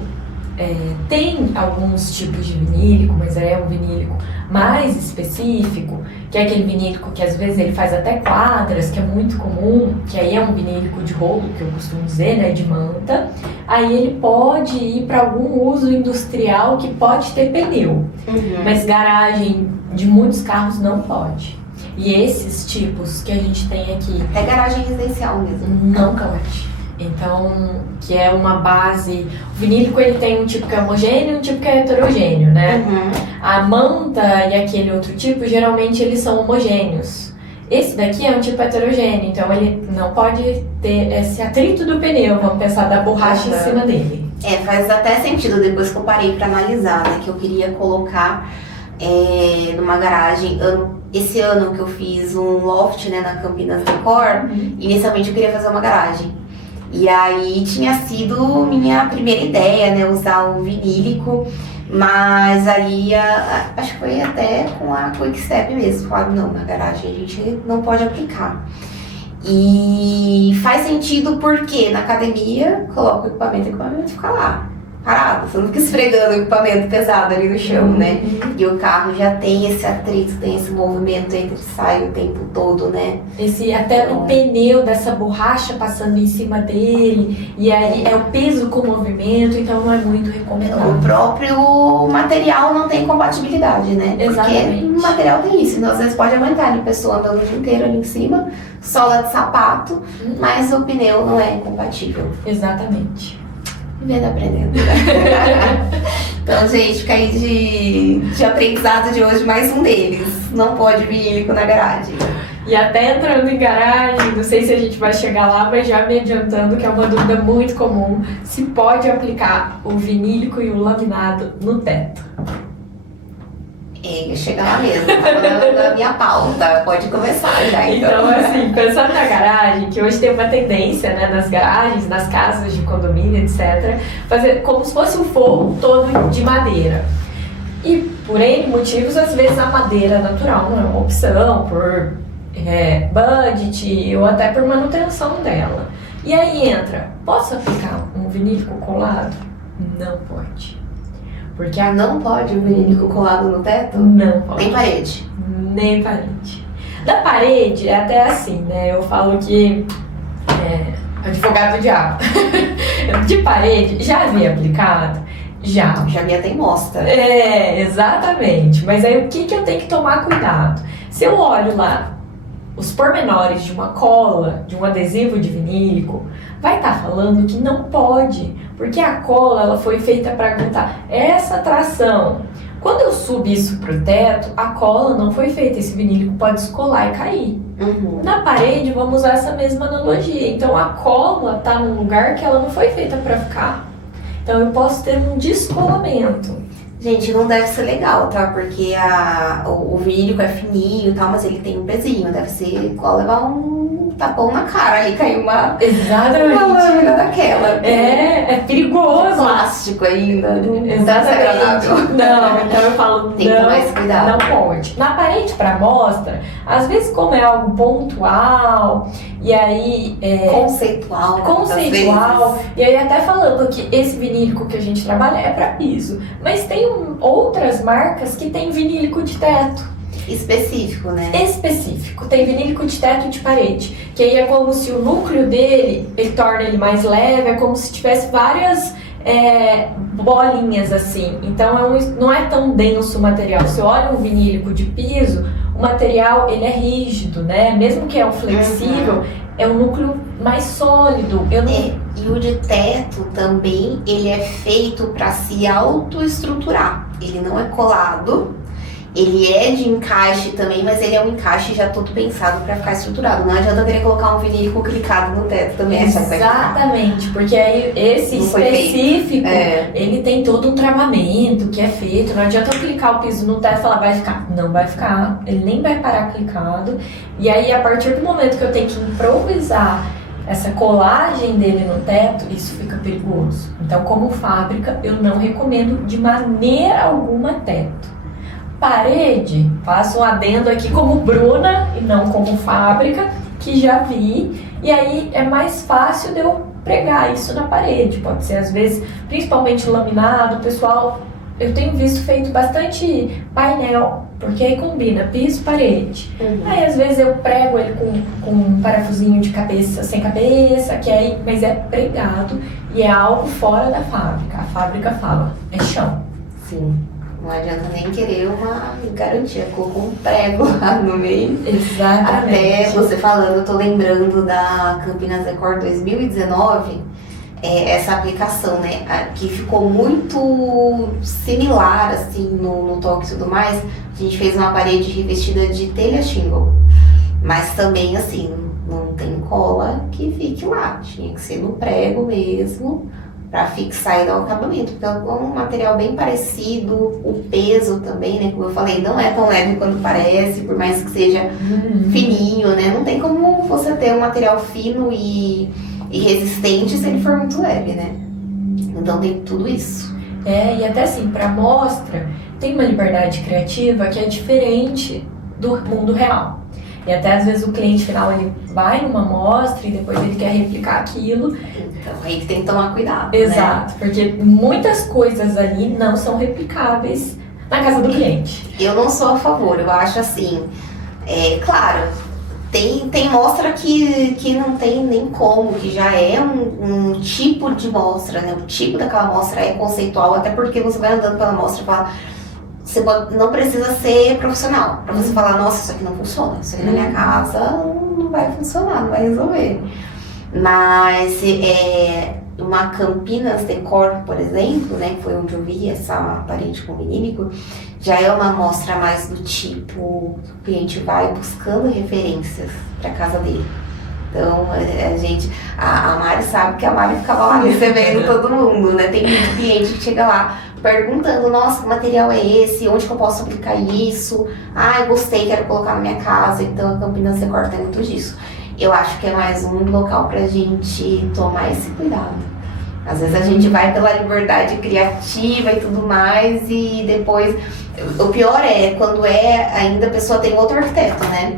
Tem alguns tipos de vinílico, mas é um vinílico mais específico, que é aquele vinílico que às vezes ele faz até quadras, que é muito comum, que aí é um vinílico de rolo, que eu costumo dizer, né, de manta. Aí ele pode ir para algum uso industrial que pode ter pneu, mas garagem de muitos carros não pode. E esses tipos que a gente tem aqui... É garagem residencial mesmo. Não pode. Então, que é uma base... O vinílico, ele tem um tipo que é homogêneo e um tipo que é heterogêneo, né? A manta e aquele outro tipo, geralmente, eles são homogêneos. Esse daqui é um tipo heterogêneo, então ele não pode ter esse atrito do pneu, vamos pensar, da borracha em cima dele. Faz até sentido depois que eu parei pra analisar, né? Que eu queria colocar numa garagem... Esse ano que eu fiz um loft, né, na Campinas Decor, inicialmente eu queria fazer uma garagem. E aí tinha sido minha primeira ideia, né, usar um vinílico, mas aí acho que foi até com a Quick Step mesmo, falaram, não, na garagem a gente não pode aplicar. E faz sentido porque na academia, coloca o equipamento fica lá, parado, você não fica esfregando o equipamento pesado ali no chão, né? E o carro já tem esse atrito, tem esse movimento entre e sai o tempo todo, né? Até o pneu dessa borracha passando em cima dele, e aí é o peso com o movimento, então não é muito recomendado. O próprio material não tem compatibilidade, né? Exatamente. Porque o material tem isso, então às vezes pode aguentar ali a pessoa andando o dia inteiro ali em cima, sola de sapato, mas o pneu não é compatível. Exatamente. Vendo aprendendo. Então, gente, fica aí de aprendizado de hoje, mais um deles. Não pode vinílico na garagem. E até entrando em garagem, não sei se a gente vai chegar lá, mas já me adiantando que é uma dúvida muito comum, se pode aplicar o vinílico e o laminado no teto. Chega lá mesmo, tá na minha pauta, pode começar já, então. Então, assim, pensando na garagem, que hoje tem uma tendência, né, nas garagens, nas casas de condomínio, etc., fazer como se fosse um forro todo de madeira. E por N motivos, às vezes a madeira natural não é uma opção, por budget ou até por manutenção dela. E aí entra, posso aplicar um vinílico colado? Não pode. Porque não pode o vinílico colado no teto? Não pode. Nem parede? Nem parede. Da parede é até assim, né? Eu falo que advogado do diabo. De parede, já havia aplicado? Já vi até em mostra. Exatamente. Mas aí o que eu tenho que tomar cuidado? Se eu olho lá os pormenores de uma cola, de um adesivo de vinílico, vai estar falando que não pode, porque a cola ela foi feita para aguentar essa tração. Quando eu subo isso pro teto, a cola não foi feita, esse vinílico pode descolar e cair. Na parede, vamos usar essa mesma analogia. Então a cola está num lugar que ela não foi feita para ficar. Então eu posso ter um descolamento. Gente, não deve ser legal, tá? Porque o vinílico é fininho e tal, mas ele tem um pezinho. Deve ser igual levar um tapão na cara ali, cair uma lâmina daquela. É perigoso. Plástico ainda. Exatamente. Não, então eu falo, tem que tomar esse cuidado. Não pode. Na parede para mostra, às vezes como é algo pontual, e aí... Conceitual. E aí até falando que esse vinílico que a gente trabalha é para piso. Mas tem outras marcas que tem vinílico de teto. Específico, né? Específico. Tem vinílico de teto e de parede. Que aí é como se o núcleo dele, ele torna ele mais leve, é como se tivesse várias bolinhas assim. Então não é tão denso o material. Você olha um vinílico de piso, o material ele é rígido, né? Mesmo que é um flexível, é um núcleo mais sólido. E o de teto também, ele é feito para se autoestruturar. Ele não é colado. Ele é de encaixe também, mas ele é um encaixe já todo pensado para ficar estruturado. Não adianta eu querer colocar um vinílico clicado no teto também. Exatamente, porque aí esse específico, ele tem todo um travamento que é feito. Não adianta eu clicar o piso no teto e falar, vai ficar. Não vai ficar, ele nem vai parar clicado. E aí, a partir do momento que eu tenho que improvisar essa colagem dele no teto, isso fica perigoso. Então, como fábrica, eu não recomendo de maneira alguma teto. Parede, faço um adendo aqui como Bruna e não como fábrica, que já vi, e aí é mais fácil de eu pregar isso na parede. Pode ser às vezes, principalmente laminado, pessoal, eu tenho visto feito bastante painel, porque aí combina piso, parede. Aí às vezes eu prego ele com um parafusinho de cabeça sem cabeça, que aí, mas é pregado e é algo fora da fábrica. A fábrica fala, é chão. Sim. Não adianta nem querer uma garantia, colocou um prego lá no meio. Exatamente. Até você falando, eu tô lembrando da Campinas Decor 2019, essa aplicação, né, que ficou muito similar, assim, no toque e tudo mais. A gente fez uma parede revestida de telha shingle, mas também, assim, não tem cola que fique lá, tinha que ser no prego mesmo, para fixar e dar o acabamento, porque é um material bem parecido, o peso também, né, como eu falei, não é tão leve quanto parece, por mais que seja fininho, né, não tem como você ter um material fino e resistente se ele for muito leve, né, então tem tudo isso. E até assim, para mostra, tem uma liberdade criativa que é diferente do mundo real. E até às vezes o cliente final ele vai numa amostra e depois ele quer replicar aquilo. Então aí que tem que tomar cuidado. Exato, né? Porque muitas coisas ali não são replicáveis na casa do cliente. Eu não sou a favor, eu acho assim, claro, tem mostra que não tem nem como, que já é um tipo de mostra, né? O tipo daquela mostra é conceitual, até porque você vai andando pela mostra e fala. Não precisa ser profissional para você falar, nossa, isso aqui não funciona, isso aqui na minha casa não vai funcionar, não vai resolver. Mas uma Campinas Decor, por exemplo, né, que foi onde eu vi essa parede com vinílico, já é uma amostra mais do tipo, o cliente vai buscando referências para casa dele. Então, a Mari sabe que a Mari ficava lá recebendo todo mundo, né? Tem muito cliente que chega lá perguntando, nossa, que material é esse? Onde que eu posso aplicar isso? Eu gostei, quero colocar na minha casa. Então, a Campinas Decor tem muito disso. Eu acho que é mais um local pra gente tomar esse cuidado. Às vezes a gente vai pela liberdade criativa e tudo mais e depois... O pior é quando ainda a pessoa tem outro arquiteto, né?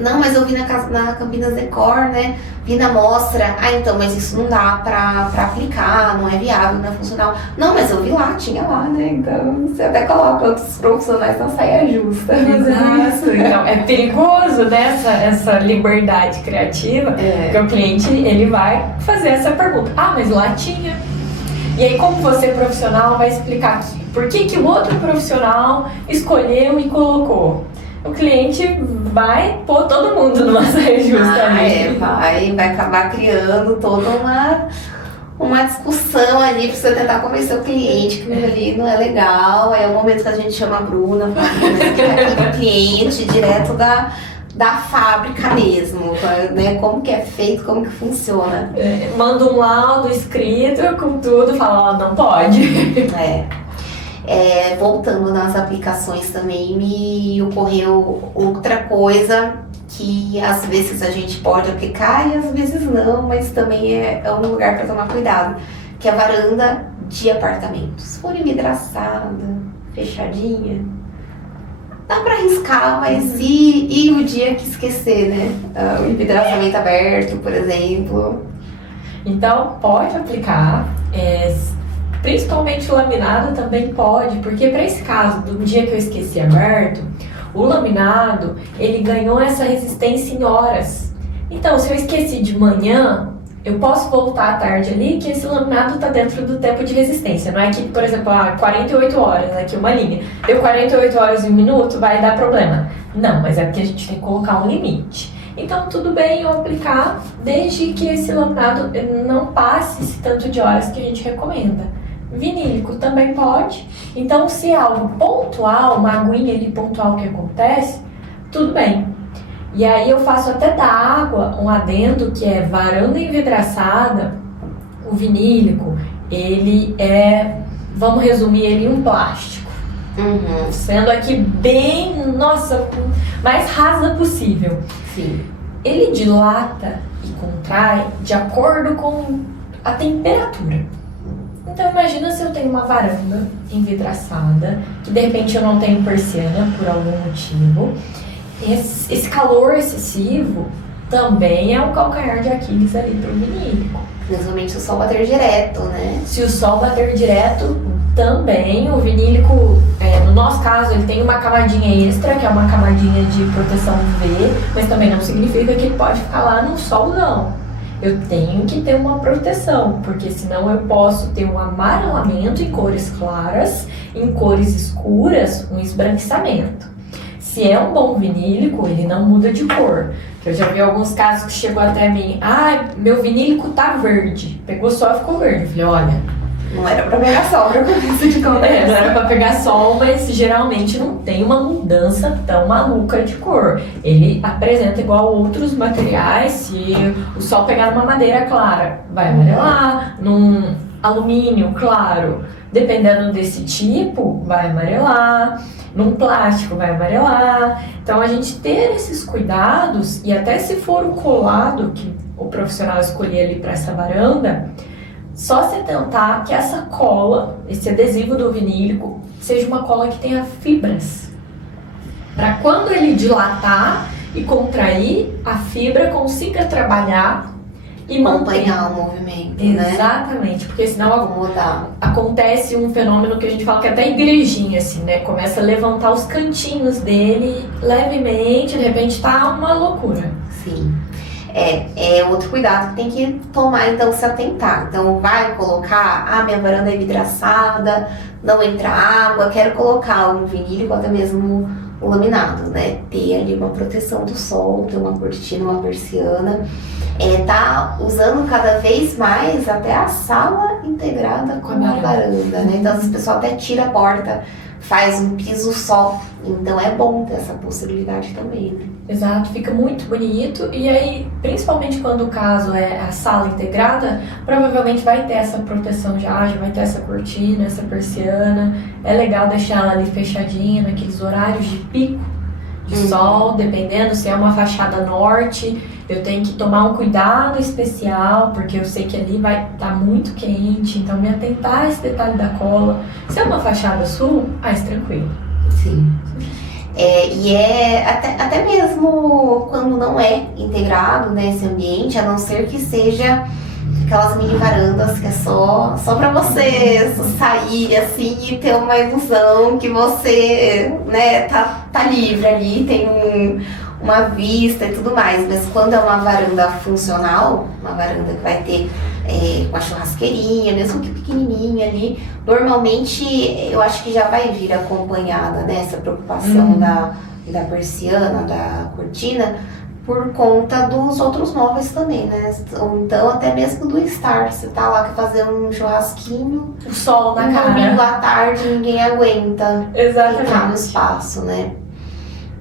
Não, mas eu vi na Campinas Decor, né? Vi na mostra. Então, mas isso não dá pra aplicar, não é viável, não é funcional. Não, mas eu vi lá, tinha lá, né? Então, você até coloca outros profissionais na saia justa. Exato. Então, é perigoso, né? Essa liberdade criativa, porque o cliente, ele vai fazer essa pergunta. Mas lá tinha. E aí, como você profissional vai explicar aqui, por que o outro profissional escolheu e colocou? O cliente vai pôr todo mundo numa saia justa ali. Vai acabar criando toda uma discussão ali pra você tentar convencer o cliente que aquilo ali não é legal. É o momento que a gente chama a Bruna, fala que o cliente direto da fábrica mesmo, né? Como que é feito, como que funciona. Manda um laudo escrito com tudo, fala, não pode. Voltando nas aplicações também, me ocorreu outra coisa que às vezes a gente pode aplicar e às vezes não, mas também é um lugar para tomar cuidado, que é a varanda de apartamento. Se for envidraçada, fechadinha, dá para arriscar, mas e o dia que esquecer, né? O envidraçamento aberto, por exemplo. Então, pode aplicar. Principalmente o laminado também pode, porque para esse caso do dia que eu esqueci aberto, o laminado ele ganhou essa resistência em horas. Então, se eu esqueci de manhã, eu posso voltar à tarde ali que esse laminado está dentro do tempo de resistência. Não é que, por exemplo, 48 horas, aqui uma linha. Deu 48 horas e 1 minuto, vai dar problema. Não, mas é porque a gente tem que colocar um limite. Então, tudo bem eu aplicar, desde que esse laminado não passe esse tanto de horas que a gente recomenda. Vinílico também pode. Então, se é algo pontual, uma aguinha ali pontual que acontece, tudo bem. E aí eu faço até da água um adendo que é varanda envidraçada, o vinílico, ele é, vamos resumir ele, um plástico. Sendo aqui bem, nossa, mais rasa possível. Sim. Ele dilata e contrai de acordo com a temperatura. Então imagina se eu tenho uma varanda envidraçada, que de repente eu não tenho persiana por algum motivo. Esse calor excessivo também é um calcanhar de Aquiles ali pro vinílico. Principalmente se o sol bater direto, né? Se o sol bater direto, também o vinílico, no nosso caso, ele tem uma camadinha extra, que é uma camadinha de proteção UV, mas também não significa que ele pode ficar lá no solzão. Eu tenho que ter uma proteção, porque senão eu posso ter um amarelamento em cores claras, em cores escuras, um esbranquiçamento. Se é um bom vinílico, ele não muda de cor. Eu já vi alguns casos que chegou até mim, meu vinílico tá verde. Pegou sol e ficou verde. Eu falei, olha, não era pra pegar sol, pra começo de conversa. Não era pra pegar sol, mas geralmente não tem uma mudança tão maluca de cor. Ele apresenta igual outros materiais, se o sol pegar numa madeira clara, vai amarelar, num alumínio claro, dependendo desse tipo, vai amarelar. Num plástico vai amarelar. Então a gente ter esses cuidados, e até se for o colado que o profissional escolher ali para essa varanda, só se tentar que essa cola, esse adesivo do vinílico, seja uma cola que tenha fibras. Para quando ele dilatar e contrair, a fibra consiga trabalhar e acompanhar o movimento, né? Exatamente, porque senão acomodar. Acontece um fenômeno que a gente fala que é até igrejinha, assim, né? Começa a levantar os cantinhos dele levemente, de repente tá uma loucura. Sim. É outro cuidado que tem que tomar, então, se atentar. Então, vai colocar, minha varanda é vidraçada, não entra água, quero colocar um vinílico, até mesmo o laminado, né? Ter ali uma proteção do sol, ter uma cortina, uma persiana. Tá usando cada vez mais até a sala integrada com uma varanda, né? Então, o pessoal até tira a porta, faz um piso só. Então, é bom ter essa possibilidade também, né? Exato, fica muito bonito. E aí, principalmente quando o caso é a sala integrada, provavelmente vai ter essa proteção já vai ter essa cortina, essa persiana. É legal deixar ela ali fechadinha naqueles horários de pico de sol, dependendo se é uma fachada norte. Eu tenho que tomar um cuidado especial, porque eu sei que ali vai estar muito quente, então me atentar a esse detalhe da cola. Se é uma fachada sul, mais tranquilo. Sim. Até mesmo quando não é integrado, né, esse ambiente, a não ser que seja aquelas mini varandas que é só pra você sair assim e ter uma ilusão que você, né, tá livre ali, tem uma vista e tudo mais. Mas quando é uma varanda funcional, uma varanda que vai ter uma churrasqueirinha, mesmo que pequenininha ali, normalmente eu acho que já vai vir acompanhada, né, essa preocupação da persiana, da cortina, por conta dos outros móveis também, né? Ou então até mesmo do estar. Você tá lá fazendo um churrasquinho, o sol na cara. Domingo à tarde ninguém aguenta ficar no espaço, né?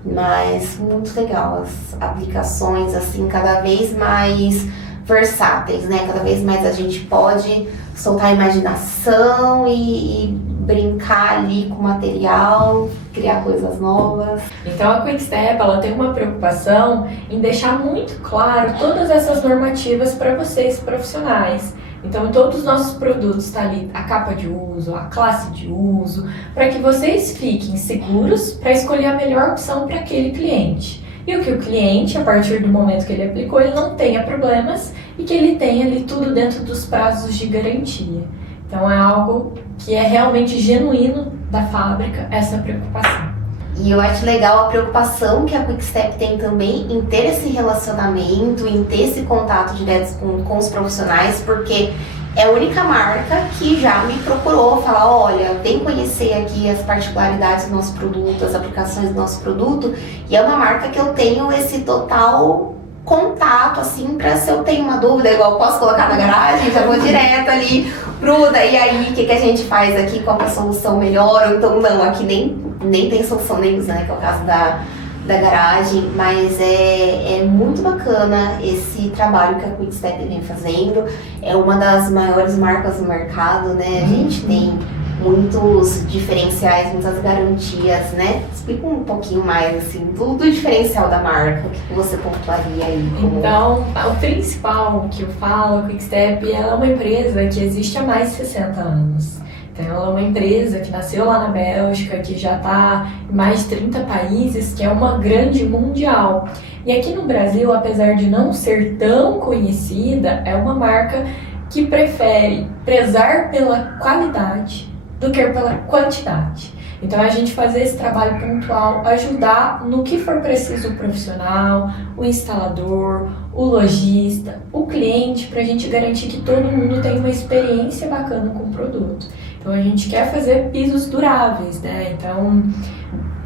Mas muito legal as aplicações, assim, cada vez mais versáteis, né? Cada vez mais a gente pode soltar a imaginação e brincar ali com o material, criar coisas novas. Então a Quickstep, ela tem uma preocupação em deixar muito claro todas essas normativas para vocês profissionais. Então, em todos os nossos produtos está ali a capa de uso, a classe de uso, para que vocês fiquem seguros para escolher a melhor opção para aquele cliente. E o que o cliente, a partir do momento que ele aplicou, ele não tenha problemas e que ele tenha ali tudo dentro dos prazos de garantia. Então, é algo que é realmente genuíno da fábrica, essa preocupação. E eu acho legal a preocupação que a Quickstep tem também em ter esse relacionamento, em ter esse contato direto com os profissionais, porque é a única marca que já me procurou falar, olha, vem conhecer aqui as particularidades do nosso produto, as aplicações do nosso produto, e é uma marca que eu tenho esse total contato, assim, pra se eu tenho uma dúvida, igual posso colocar na garagem, já vou direto ali, Bruna, e aí, o que a gente faz aqui, qual é a solução melhor, ou então não, aqui nem tem solução nenhuma, né, que é o caso da garagem, mas é muito bacana esse trabalho que a Quickstep vem fazendo. É uma das maiores marcas do mercado, né? A gente tem muitos diferenciais, muitas garantias, né? Explica um pouquinho mais, assim, do diferencial da marca, o que você pontuaria aí? Como... Então, o principal que eu falo, a Quickstep, ela é uma empresa que existe há mais de 60 anos. Então, ela é uma empresa que nasceu lá na Bélgica, que já está em mais de 30 países, que é uma grande mundial. E aqui no Brasil, apesar de não ser tão conhecida, é uma marca que prefere prezar pela qualidade do que pela quantidade. Então, a gente fazer esse trabalho pontual, ajudar no que for preciso o profissional, o instalador, o lojista, o cliente, para a gente garantir que todo mundo tenha uma experiência bacana com o produto. Então, a gente quer fazer pisos duráveis, né? Então,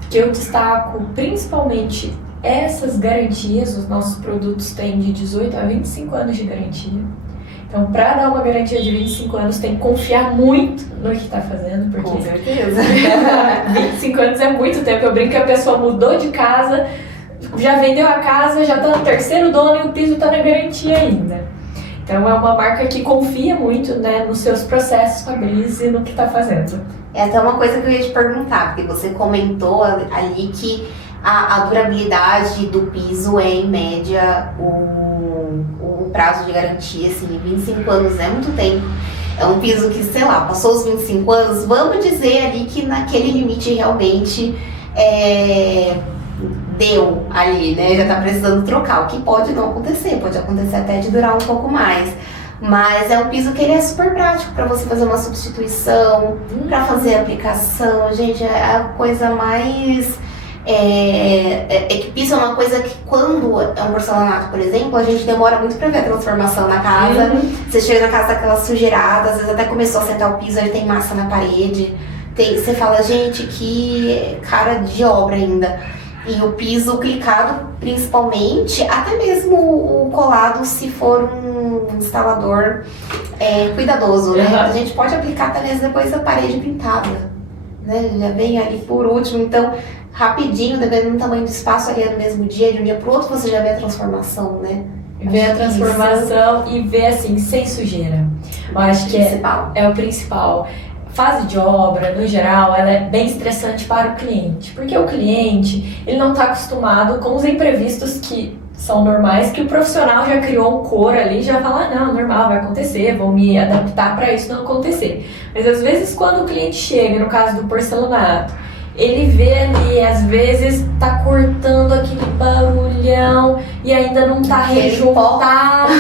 que eu destaco principalmente essas garantias, os nossos produtos têm de 18 a 25 anos de garantia. Então, para dar uma garantia de 25 anos, tem que confiar muito no que está fazendo, porque... Com certeza. 25 anos é muito tempo. Eu brinco que a pessoa mudou de casa, já vendeu a casa, já está no terceiro dono e o piso está na garantia ainda. Então, é uma marca que confia muito, né, nos seus processos Fabris e no que está fazendo. É até uma coisa que eu ia te perguntar, porque você comentou ali que a durabilidade do piso é, em média, o prazo de garantia, assim, 25 anos é muito tempo. É um piso que, sei lá, passou os 25 anos, vamos dizer ali que naquele limite realmente deu ali, né? Já tá precisando trocar, o que pode não acontecer, pode acontecer até de durar um pouco mais. Mas é um piso que ele é super prático para você fazer uma substituição, para fazer aplicação. Gente, é a coisa mais... que piso é uma coisa que, quando é um porcelanato, por exemplo, a gente demora muito pra ver a transformação na casa. Você chega na casa daquela sujeirada, às vezes até começou a sentar o piso, aí tem massa na parede. Você fala, gente, que cara de obra ainda. E o piso clicado, principalmente, até mesmo o colado, se for um instalador cuidadoso, né? A gente pode aplicar até mesmo depois da parede pintada, né? Já vem ali por último, então... rapidinho, dependendo do tamanho do espaço, ali no mesmo dia, de um dia pro outro, você já vê a transformação, né? Vê a transformação e vê, assim, sem sujeira. Eu acho que é o principal. Fase de obra, no geral, ela é bem estressante para o cliente. Porque o cliente, ele não está acostumado com os imprevistos que são normais, que o profissional já criou um cor ali, já fala, não, normal, vai acontecer, vou me adaptar para isso não acontecer. Mas às vezes, quando o cliente chega, no caso do porcelanato, ele vê ali, às vezes, tá cortando aquele barulhão e ainda não tá rejuntado,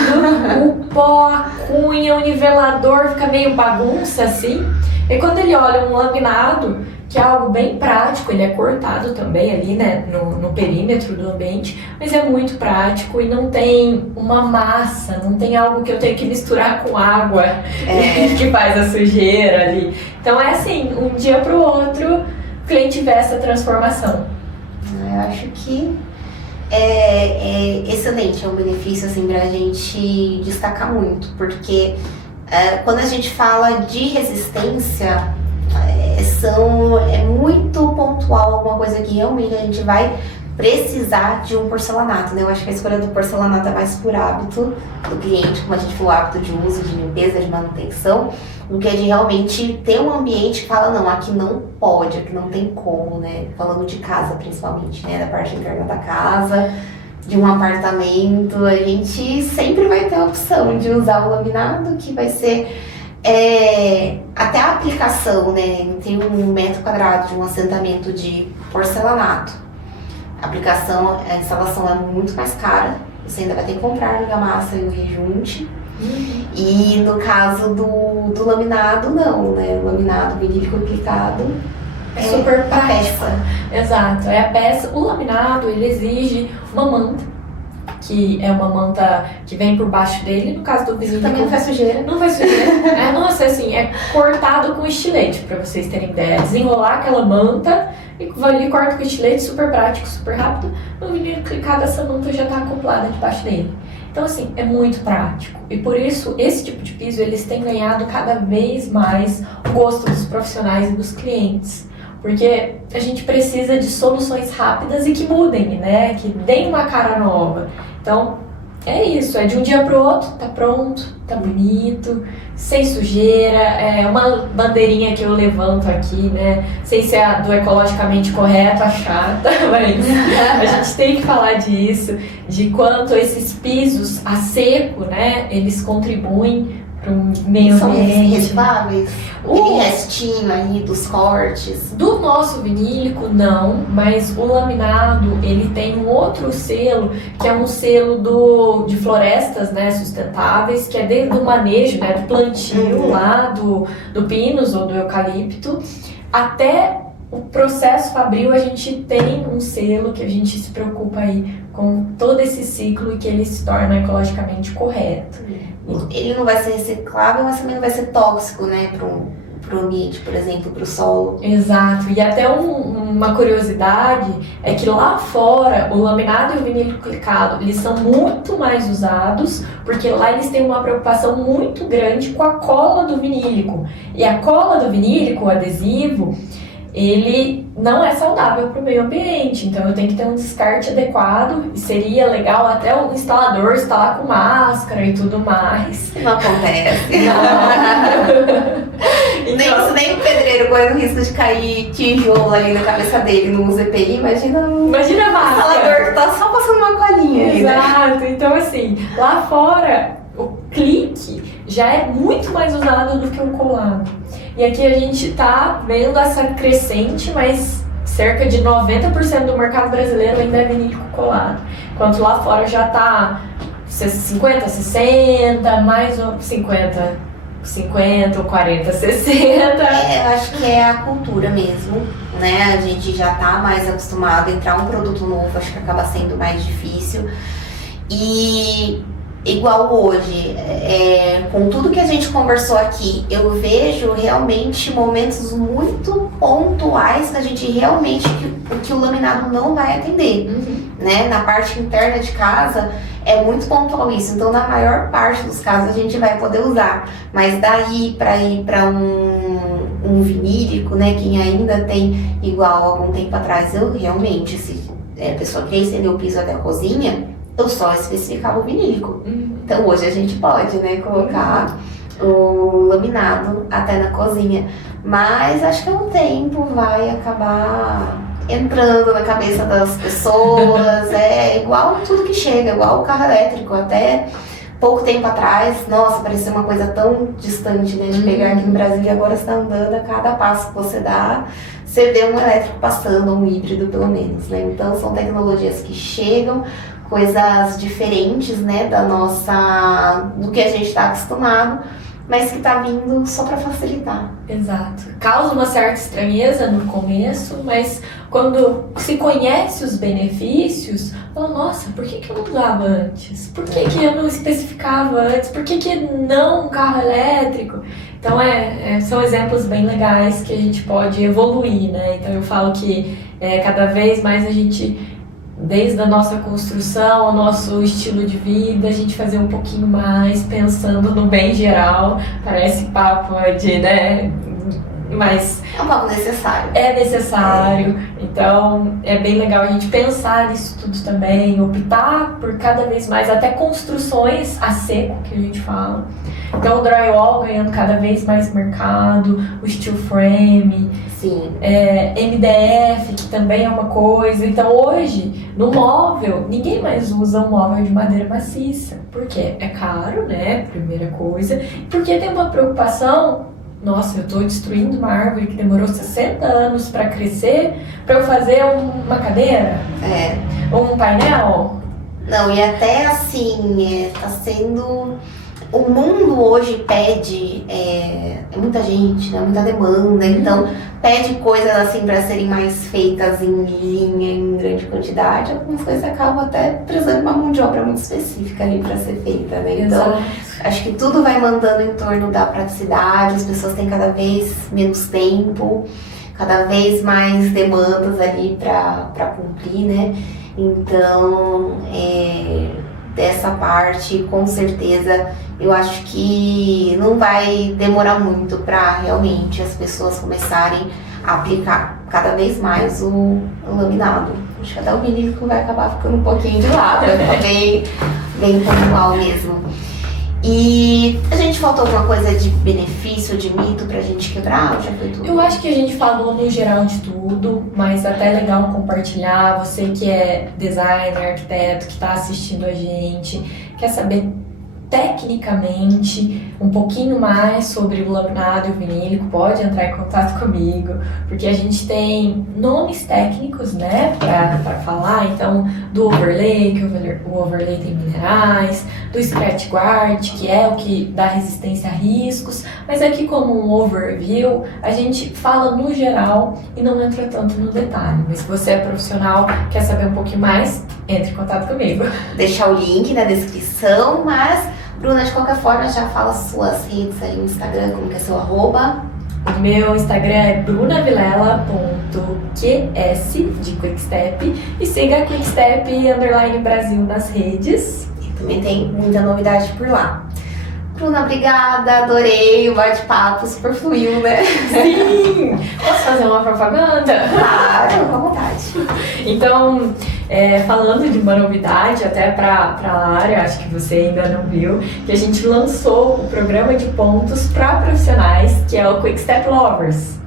o pó, a cunha, o nivelador, fica meio bagunça, assim. E quando ele olha um laminado, que é algo bem prático, ele é cortado também ali, né, no perímetro do ambiente, mas é muito prático e não tem uma massa, não tem algo que eu tenho que misturar com água que faz a sujeira ali. Então é assim, um dia pro outro, o cliente vê essa transformação. Eu acho que é excelente, é um benefício assim pra gente destacar muito, porque quando a gente fala de resistência, é muito pontual, alguma coisa que realmente a gente vai precisar de um porcelanato, né? Eu acho que a escolha do porcelanato é mais por hábito do cliente, como a gente falou, hábito de uso, de limpeza, de manutenção, do que de realmente ter um ambiente que fala, não, aqui não pode, aqui não tem como, né? Falando de casa principalmente, né? Da parte interna da casa, de um apartamento, a gente sempre vai ter a opção de usar o laminado, que vai ser até a aplicação, né? Tem 1 metro quadrado de um assentamento de porcelanato. A instalação é muito mais cara, você ainda vai ter que comprar a argamassa e o rejunte. E no caso do laminado, não, né? O laminado vinílico aplicado É super a prático. peça. Exato, é a peça. O laminado, ele exige uma manta, que é uma manta que vem por baixo dele. No caso do vinílico, Também não faz sujeira. não vai sujeira. Nossa, assim, é cortado com estilete, pra vocês terem ideia. Desenrolar aquela manta e corta com estilete, super prático, super rápido. No vinílico clicado, essa manta já tá acoplada debaixo dele. Então, assim, é muito prático. E por isso, esse tipo de piso, eles têm ganhado cada vez mais o gosto dos profissionais e dos clientes. Porque a gente precisa de soluções rápidas e que mudem, né? Que deem uma cara nova. Então, é isso. É de um dia pro outro, tá pronto, tá bonito, sem sujeira. É uma bandeirinha que eu levanto aqui, né? Sei se é a do ecologicamente correto, a chata, mas a gente tem que falar disso. De quanto esses pisos a seco, né? Eles contribuem para o meio São ambiente. recicláveis? Aquele restinho ali dos cortes. Do nosso vinílico, não, mas o laminado, ele tem um outro selo, que é um selo de florestas, né, sustentáveis, que é desde o manejo, né, do plantio lá do pinus ou do eucalipto, até o processo fabril. A gente tem um selo que a gente se preocupa aí com todo esse ciclo e que ele se torna ecologicamente correto. Ele não vai ser reciclável, mas também não vai ser tóxico, né, pro ambiente, por exemplo, pro solo. Exato, e até uma curiosidade é que lá fora o laminado e o vinílico clicado, eles são muito mais usados, porque lá eles têm uma preocupação muito grande com a cola do vinílico. E a cola do vinílico, o adesivo, ele não é saudável para o meio ambiente, então eu tenho que ter um descarte adequado, e seria legal até o instalador instalar com máscara e tudo mais. Não acontece. Então, Nem o pedreiro correndo o risco de cair tijolo ali na cabeça dele no uso EPI, imagina a máscara. instalador que tá só passando uma colinha aí, né? Exato, então assim, lá fora o clique já é muito mais usado do que o colado. E aqui a gente tá vendo essa crescente, mas cerca de 90% do mercado brasileiro ainda é vinílico colado. Enquanto lá fora já tá 50, 60, mais ou 50 ou 40, 60. Eu acho que é a cultura mesmo, né? A gente já tá mais acostumado a entrar um produto novo, acho que acaba sendo mais difícil. E igual hoje, com tudo que a gente conversou aqui, eu vejo realmente momentos muito pontuais que a gente realmente, que o laminado não vai atender, né? Na parte interna de casa é muito pontual isso, então na maior parte dos casos a gente vai poder usar, mas daí para ir para um vinílico, né? Quem ainda tem, igual algum tempo atrás, eu realmente, se a pessoa quer estender o piso até a cozinha, eu só especificava o vinílico. Então hoje a gente pode, né, colocar o laminado até na cozinha. Mas acho que o tempo vai acabar entrando na cabeça das pessoas. É igual tudo que chega, igual o carro elétrico. Até pouco tempo atrás, nossa, parecia uma coisa tão distante, né, de pegar aqui no Brasil. E agora você está andando, a cada passo que você dá, você vê um elétrico passando, um híbrido pelo menos, né? Então são tecnologias que chegam, coisas diferentes, né, do que a gente está acostumado, mas que está vindo só para facilitar. Exato. Causa uma certa estranheza no começo, mas quando se conhece os benefícios, fala, nossa, por que eu não usava antes? Por que eu não especificava antes? Por que não um carro elétrico? Então são exemplos bem legais que a gente pode evoluir, né? Então eu falo que cada vez mais a gente, desde a nossa construção, o nosso estilo de vida, a gente fazer um pouquinho mais pensando no bem geral. Parece papo né? Mas é um papo necessário. É necessário. Então é bem legal a gente pensar nisso tudo também, optar por cada vez mais, até construções a seco, que a gente fala. Então o drywall ganhando cada vez mais mercado, o steel frame, sim. MDF, que também é uma coisa. Então hoje, no móvel, ninguém mais usa um móvel de madeira maciça. Por quê? É caro, né? Primeira coisa. Porque tem uma preocupação, nossa, eu estou destruindo uma árvore que demorou 60 anos para crescer, para eu fazer uma cadeira? Um painel? Não, e até assim, tá sendo o mundo hoje pede, é muita gente, né? Muita demanda, então pede coisas assim para serem mais feitas em linha, em grande quantidade. Algumas coisas acabam até precisando de uma mão de obra muito específica ali para ser feita, né? Então, acho que tudo vai mandando em torno da praticidade, as pessoas têm cada vez menos tempo, cada vez mais demandas ali para cumprir, né? Então, dessa parte, com certeza, eu acho que não vai demorar muito para realmente as pessoas começarem a aplicar cada vez mais o laminado. Acho que até o vinílico vai acabar ficando um pouquinho de lado, vai ficar bem pontual mesmo. E a gente faltou alguma coisa de benefício, de mito pra gente quebrar? Ou já foi tudo? Eu acho que a gente falou no geral de tudo, mas até é legal compartilhar. Você que é designer, arquiteto, que está assistindo a gente, quer saber tecnicamente um pouquinho mais sobre o laminado e o vinílico, pode entrar em contato comigo, porque a gente tem nomes técnicos, né, para falar, então do overlay, que o overlay tem minerais, do scratch guard, que é o que dá resistência a riscos, mas aqui como um overview, a gente fala no geral e não entra tanto no detalhe, mas se você é profissional, quer saber um pouquinho mais, entre em contato comigo. Vou deixar o link na descrição, mas Bruna, de qualquer forma, já fala suas redes aí no Instagram, como que é seu arroba? O meu Instagram é brunavilela.qs de Quickstep e siga Quickstep_Brasil nas redes. E também tem muita novidade por lá. Bruna, obrigada, adorei o bate-papo, super fluiu, né? Sim! Posso fazer uma propaganda? Claro, à vontade. Então, falando de uma novidade, até para a área, acho que você ainda não viu, que a gente lançou o programa de pontos para profissionais, que é o Quickstep Lovers.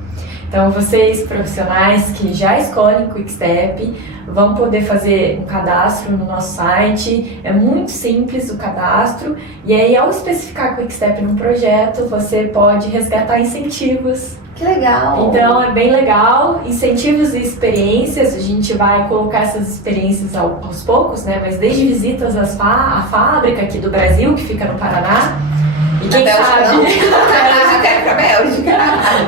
Então, vocês profissionais que já escolhem Quickstep vão poder fazer um cadastro no nosso site. É muito simples o cadastro. E aí, ao especificar Quickstep no projeto, você pode resgatar incentivos. Que legal! Então, é bem legal. Incentivos e experiências. A gente vai colocar essas experiências aos poucos, né? Mas desde visitas à fábrica aqui do Brasil, que fica no Paraná. E quem sabe... Eu quero pra Bélgica.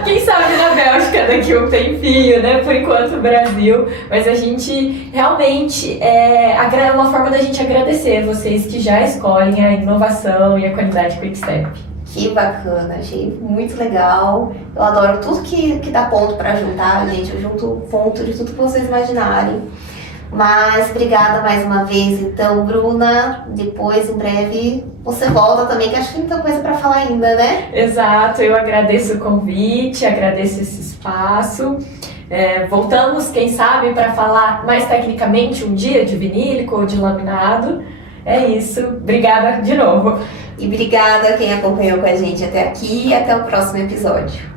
Quem sabe na Bélgica daqui a um tempinho, né? Por enquanto, Brasil. Mas a gente realmente é uma forma da gente agradecer vocês que já escolhem a inovação e a qualidade Quickstep. Que bacana, achei muito legal. Eu adoro tudo que dá ponto pra juntar, gente. Eu junto ponto de tudo que vocês imaginarem. Mas obrigada mais uma vez, então, Bruna. Depois, em breve, você volta também, que acho que tem muita coisa para falar ainda, né? Exato, eu agradeço o convite, agradeço esse espaço. Voltamos, quem sabe, para falar mais tecnicamente um dia de vinílico ou de laminado. É isso, obrigada de novo. E obrigada a quem acompanhou com a gente até aqui e até o próximo episódio.